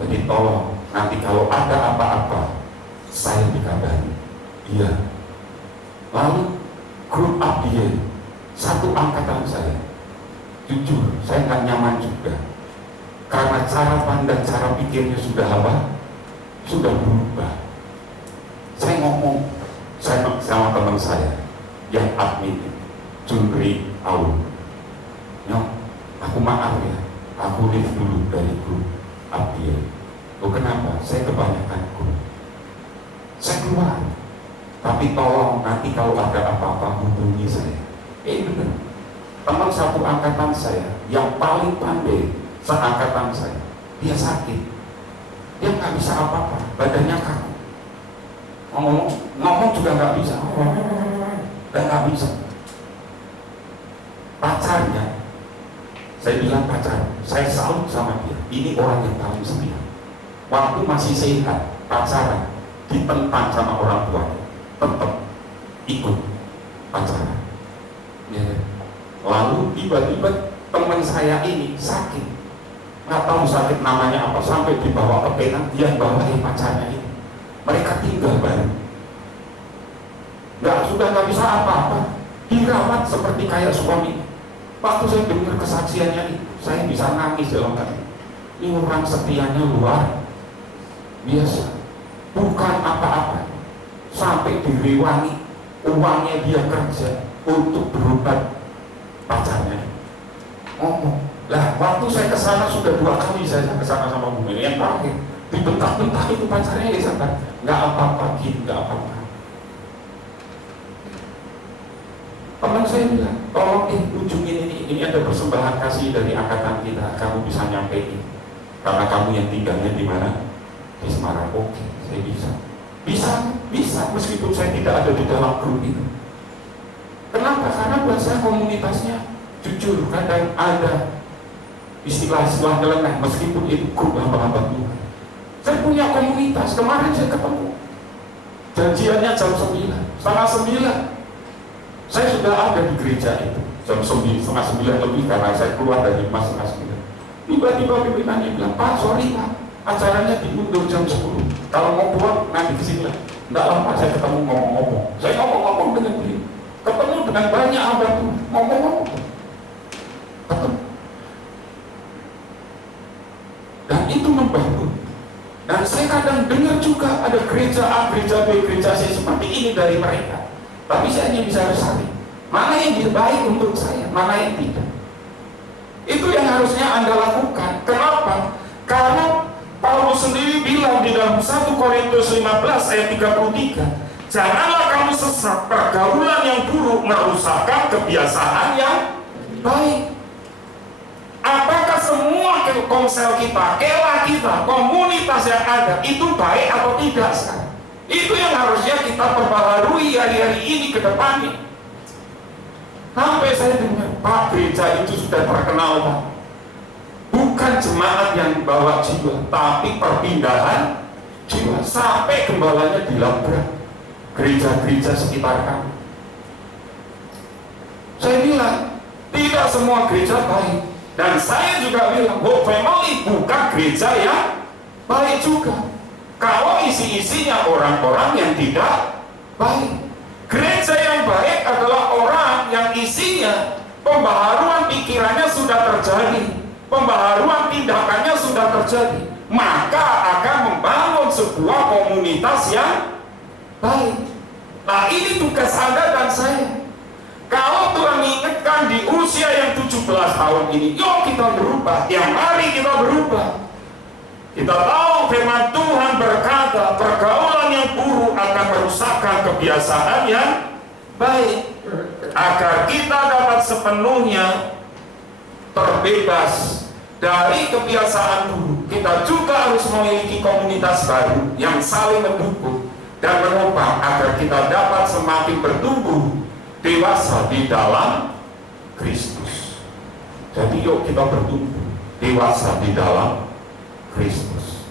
Jadi tolong, nanti kalau ada apa-apa, saya dikabari. Iya. Lalu grup Abdiel, satu angkatan saya. Jujur, saya nggak nyaman juga. Karena cara pandang, cara pikirnya sudah apa? Sudah berubah. Saya ngomong sama teman saya yang admin, Junri Aul. Nyok, aku maaf ya, aku leave dulu dari grup Abdiel. Oh kenapa? Saya kebanyakan grup. Saya keluar. Tapi tolong nanti kalau ada apa-apa hubungi saya. Benar. Teman satu angkatan saya yang paling pandai seangkatan saya, dia sakit. Dia nggak bisa apa-apa, badannya kaku. Ngomong juga nggak bisa, dan nggak bisa. Pacarnya, saya bilang pacar, saya salut sama dia. Ini orang yang paling setia. Waktu masih sehat, pacaran, ditentang sama orang tuanya, tetap ikut pacaran. Ya. Lalu tiba-tiba teman saya ini sakit, nggak tahu sakit namanya apa, sampai dibawa ke Penang, dia bawain pacarnya ini. Mereka tinggal bareng. Sudah nggak bisa apa-apa, dirawat seperti kayak suami. Waktu saya dengar kesaksiannya itu, saya bisa nangis dalam hati. Ini orang setianya luar biasa, bukan apa-apa. Sampai direwangi uangnya dia kerja untuk berobat pacarnya. Ngomong, lah waktu saya kesana sudah 2 kali saya kesana sama Bu Meli, yang terakhir dibentak-bentak itu pacarnya, ya sabar, nggak apa-apa, nggak apa-apa. Teman saya bilang, tolong ujungin ini ada persembahan kasih dari angkatan kita, kamu bisa nyampein. Karena kamu yang tinggalnya di mana? Di Semarang. Oke, saya bisa, meskipun saya tidak ada di dalam grup itu. Kenapa? Karena buat saya komunitasnya jujur, kadang ada istilah-istilah nyeleneh, meskipun itu grup hamba-hamba Tuhan. Saya punya komunitas, kemarin saya ketemu, janjiannya jam 9, setengah 9. Saya sudah ada di gereja itu jam 9, setengah 9 lebih, karena saya keluar dari rumah setengah 9. Tiba-tiba pimpinannya bilang, Pak, sorry Pak, acaranya diundur jam 10. Kalau mau pulang nanti kesini lah. Nggak lama saya ketemu ngomong-ngomong. Saya ngomong-ngomong dengan beliau, ketemu dengan banyak hamba Tuhan, ngomong-ngomong, ketemu. Dan itu membangun. Dan saya kadang dengar juga ada gereja A, gereja B, gereja C seperti ini dari mereka. Tapi saya hanya bisa bersaring, mana yang baik untuk saya, mana yang tidak. Itu yang harusnya Anda lakukan. Kenapa? Karena Paulus sendiri bilang di dalam 1 Korintus 15 ayat 33, janganlah kamu sesat, pergaulan yang buruk merusakkan kebiasaan yang baik. Apakah semua komsel kita, kelah kita, komunitas yang ada itu baik atau tidak sekarang. Itu yang harusnya kita perbaharui hari-hari ini ke depannya. Sampai saya dengar, Pak, gereja itu sudah terkenal, Pak. Bukan jemaat yang bawa jiwa, tapi perpindahan jiwa. Sampai gembalanya dilabrak gereja-gereja sekitar kami. Saya bilang, tidak semua gereja baik. Dan saya juga bilang, Hope Family bukan gereja yang baik juga. Kalau isi-isinya orang-orang yang tidak baik. Gereja yang baik adalah orang yang isinya pembaharuan pikirannya sudah terjadi, pembaharuan tindakannya sudah terjadi, maka akan membangun sebuah komunitas yang baik. Nah, ini tugas Anda dan saya. Kalau Tuhan mengingatkan di usia yang 17 tahun ini, yuk kita berubah, ya mari kita berubah. Kita tahu firman Tuhan berkata, pergaulan yang buruk akan merusakkan kebiasaan yang baik. Agar kita dapat sepenuhnya terbebas dari kebiasaan buruk, kita juga harus memiliki komunitas baru yang saling mendukung dan menopang agar kita dapat semakin bertumbuh dewasa di dalam Kristus. Jadi yuk kita bertumbuh dewasa di dalam Kristus.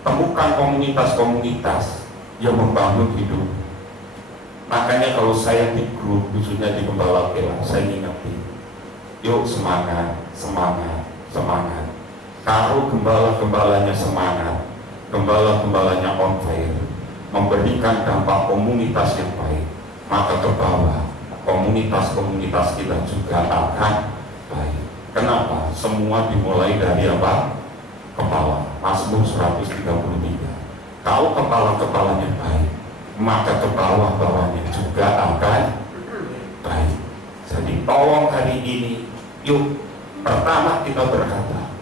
Temukan komunitas-komunitas yang membangun hidup. Makanya kalau saya di grup, khususnya di Gembala Kela, saya ingetin, yuk semangat, semangat, semangat. Kalau gembala-gembalanya semangat, gembala-gembalanya on fire, memberikan dampak komunitas yang baik, maka ke bawah komunitas-komunitas kita juga akan baik. Kenapa? Semua dimulai dari apa? Kepala. Mazmur 133. Kalau kepala-kepalanya baik, maka ke bawah-bawahnya juga akan baik. Jadi tolong hari ini, yuk pertama kita berkata,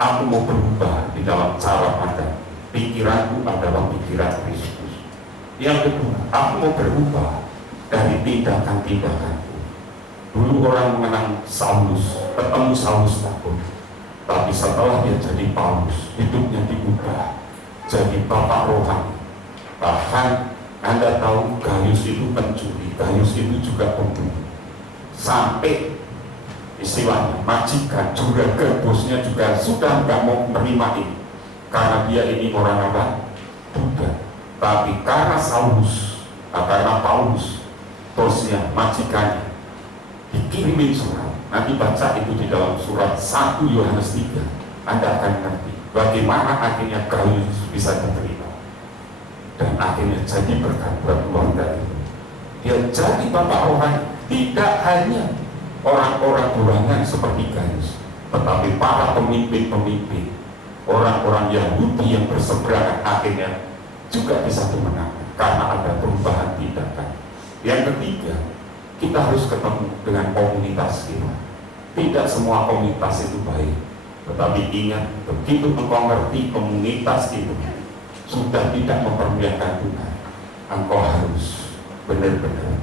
aku mau berubah di dalam cara pandang. Pikiranku adalah pikiran Kristus. Yang kedua, aku mau berubah dari tindakan-tindakanku. Dulu orang mengenang Saulus, ketemu Saulus takut. Tapi setelah dia jadi Paulus, hidupnya diubah jadi bapak rohani. Bahkan Anda tahu Gaius itu pencuri, Gaius itu juga pembunuh. Sampai istilahnya majikan, juragan, bosnya juga sudah nggak mau menerima ini. Karena dia ini orang apa? Buddha. Tapi karena Saulus, karena Paulus, bosnya, majikannya, dikirimin surat. Nanti baca itu di dalam surat 1 Yohanes 3. Anda akan ngerti bagaimana akhirnya Gaius bisa diterima. Dan akhirnya jadi berkat buat keluarga itu. Dia jadi bapak rohani. Tidak hanya orang-orang burangan seperti Gaius, tetapi para pemimpin-pemimpin, orang-orang Yahudi yang berseberangan akhirnya juga bisa kemenangan karena ada perubahan tindakan. Yang ketiga, kita harus ketemu dengan komunitas kita. Tidak semua komunitas itu baik, tetapi ingat, begitu engkau ngerti komunitas itu sudah tidak mempermuliakan Tuhan, engkau harus benar-benar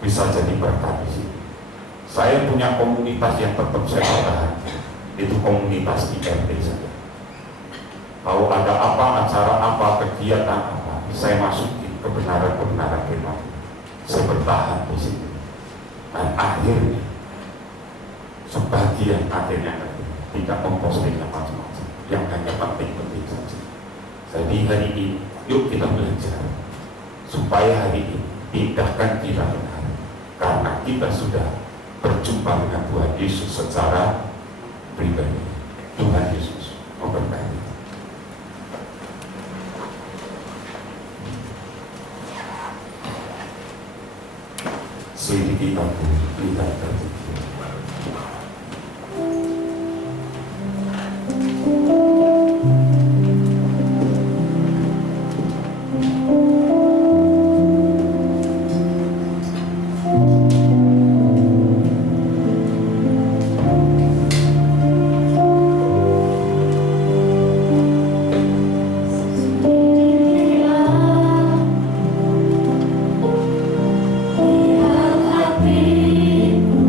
bisa jadi berkat di sini. Saya punya komunitas yang tetap saya pertahankan, itu komunitas di RT saja. Kalau ada apa, acara apa, kegiatan apa, saya masukin kebenaran-kebenaran firman. Saya bertahan di sini. Dan akhirnya sebagian akhirnya tidak memposting macam-macam, yang hanya penting-penting saja. Jadi hari ini yuk kita belajar supaya hari ini tindakan kita benar, karena kita sudah berjumpa dengan Tuhan Yesus secara pribadi. Tuhan Yesus memberkati. Selidiki aku, lihat aku. Hatiku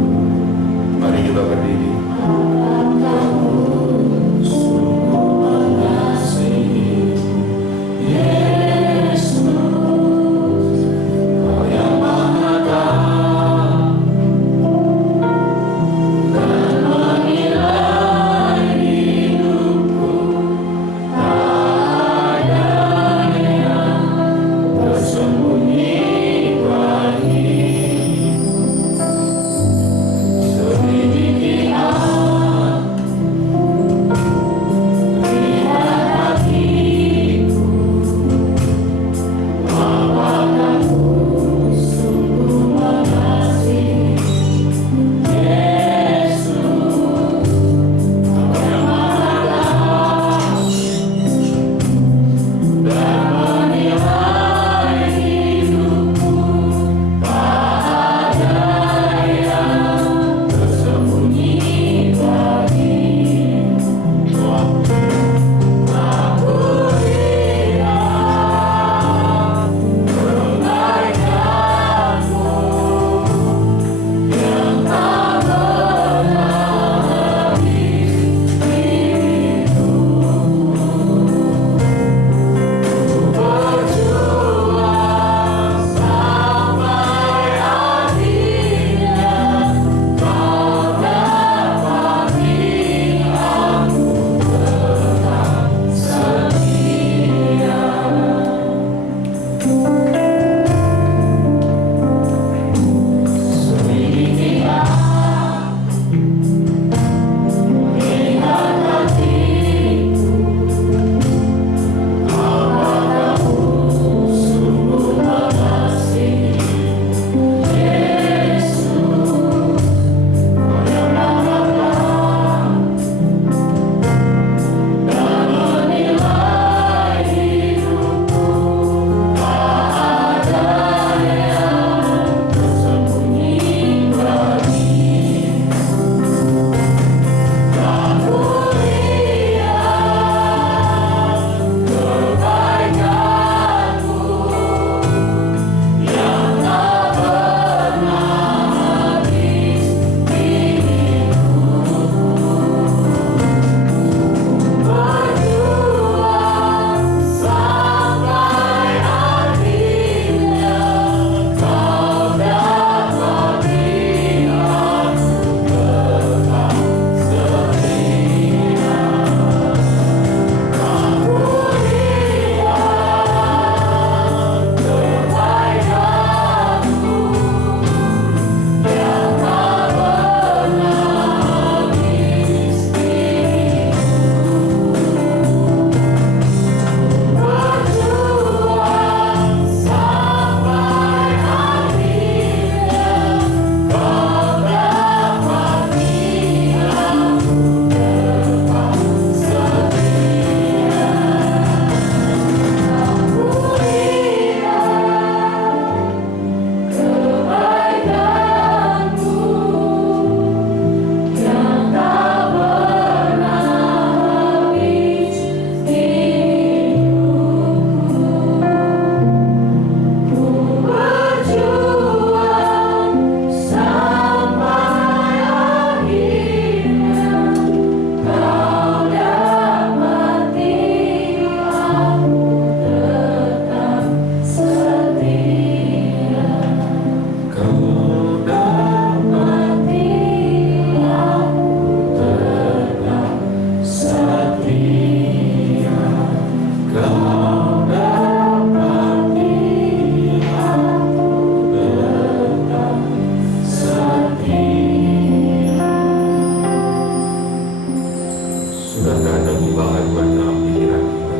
Sudahkah ada pembaharuan dalam pikiran kita?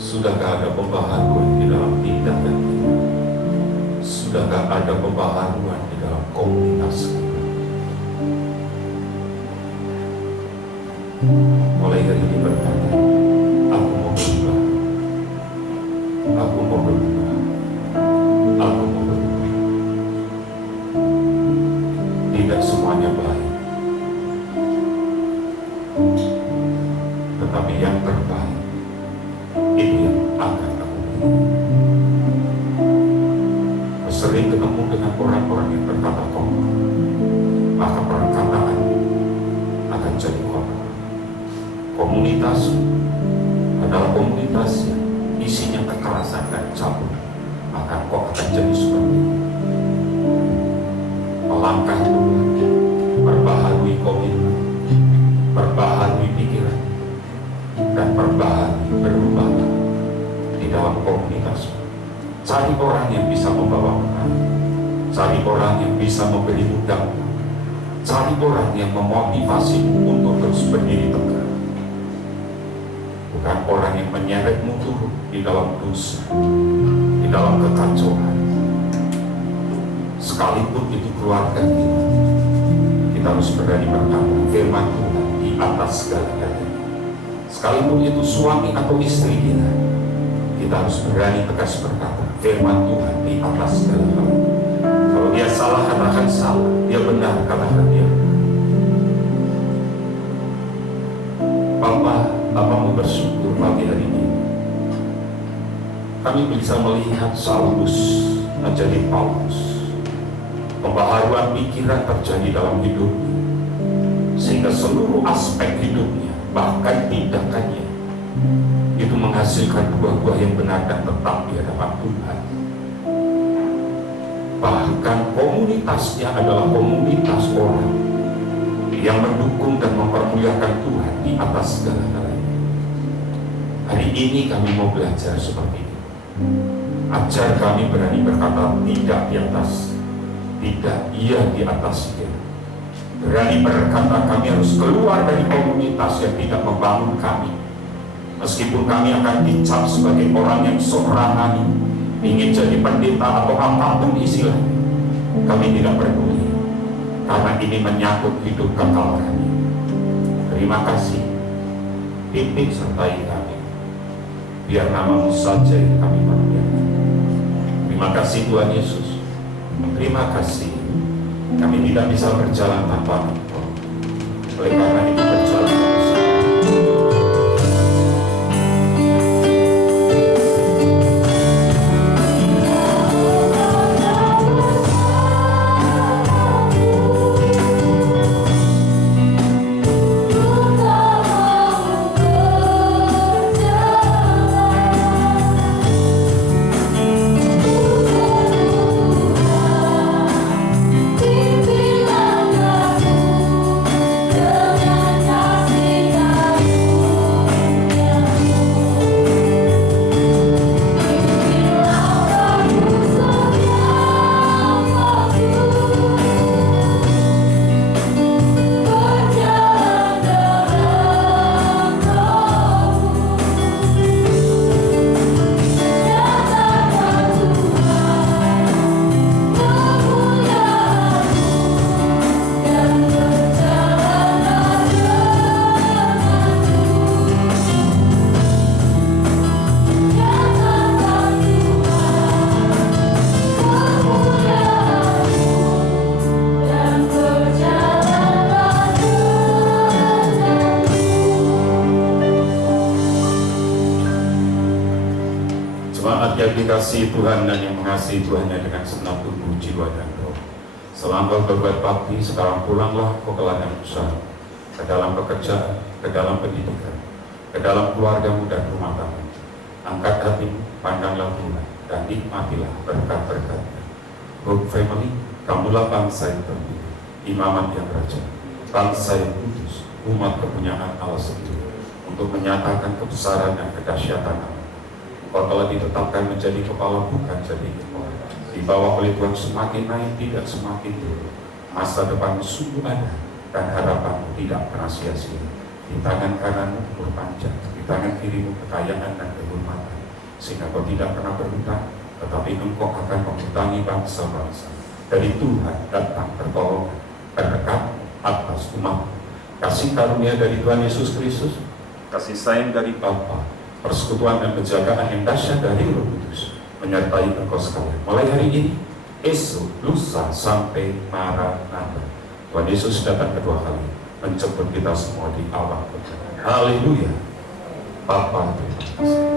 Sudahkah ada pembaharuan di dalam tindakan kita? Sudahkah ada pembaharuan di dalam komunitas kita? Mulai hari ini berkata, aku mau berubah, aku mau berubah, aku mau berubah. Tidak semuanya baik, tetapi yang terbaik itu yang akan aku beri. Sering ketemu dengan orang-orang yang berkata kotor, maka perkataan akan jadi kotor. Komunitas adalah komunitas yang isinya kekerasan dan cabul, maka kok akan jadi seperti itu. Melangkah dulu, perbaharui komitmen, perbaharui pikiran, dan perbaharui berubah di dalam komunitas. Cari orang yang bisa membawa menang, cari orang yang bisa memberi modal, cari orang yang memotivasi untuk terus berdiri tegak. Bukan orang yang menyeretmu turun di dalam dosa, di dalam kekacauan. Sekalipun itu keluarga kita, kita harus berani berkata firman Tuhan di atas segala-galanya. Sekalipun itu suami atau istri kita, kita harus berani tegas berkata firman Tuhan di atas segala-galanya. Kalau dia salah, katakan salah. Dia benar, katakan dia. Bapak mau bersyukur pagi hari ini. Kami bisa melihat Saulus menjadi Paulus. Pembaharuan pikiran terjadi dalam hidupnya, sehingga seluruh aspek hidupnya, bahkan tindakannya, itu menghasilkan buah-buah yang benar dan tetap di hadapan Tuhan. Bahkan komunitasnya adalah komunitas orang yang mendukung dan mempermuliakan Tuhan di atas segala-galanya. Hari ini kami mau belajar seperti ini. Ajar kami berani berkata tidak di atas, tidak iya di atas dia. Berani berkata kami harus keluar dari komunitas yang tidak membangun kami. Meskipun kami akan dicap sebagai orang yang sok rohani, ingin jadi pendeta atau apapun istilahnya, kami tidak peduli, karena ini menyangkut hidup kekal kami. Terima kasih, pimpin sertai kami, biar nama-Mu saja yang kami muliakan. Terima kasih Tuhan Yesus. Terima kasih, kami tidak bisa berjalan tanpa Engkau. Oleh karena itu berjalan bersama. Yang dikasihi Tuhan dan yang mengasihi Tuhannya dengan segenap tubuh, jiwa dan roh. Selama berbuat bakti, sekarang pulanglah ke ladang usaha, ke dalam pekerjaan, ke dalam pendidikan, ke dalam keluargamu dan rumah tangga. Angkat hatimu, pandanglah Tuhan, dan nikmatilah berkat-berkatnya. Hope Family, kamulah bangsa yang terpilih, imamat yang raja, bangsa yang kudus, umat kepunyaan Allah sendiri, untuk menyatakan kebesaran dan kedahsyatan Allah. Kau telah ditetapkan menjadi kepala, bukan jadi kepala. Di bawah oleh Tuhan semakin naik, tidak semakin turun. Masa depanmu sungguh ada, dan harapanmu tidak pernah sia-sia. Di tangan kananmu umur panjang, di tangan kirimu kekayaan dan kehormatan, sehingga kau tidak pernah berhutang, tetapi engkau akan menghutangi bangsa-bangsa. Dari Tuhan datang pertolongan, berkat atas umat. Kasih karunia dari Tuhan Yesus Kristus, kasih sayang dari Bapa, persekutuan dan penjagaan yang dahsyat dari Roh Kudus menyertai engkau sekalian. Mulai hari ini, esok, lusa, sampai Maranatha. Tuhan Yesus datang kedua kali, menjemput kita semua di alam. Haleluya. Bapa, terima kasih.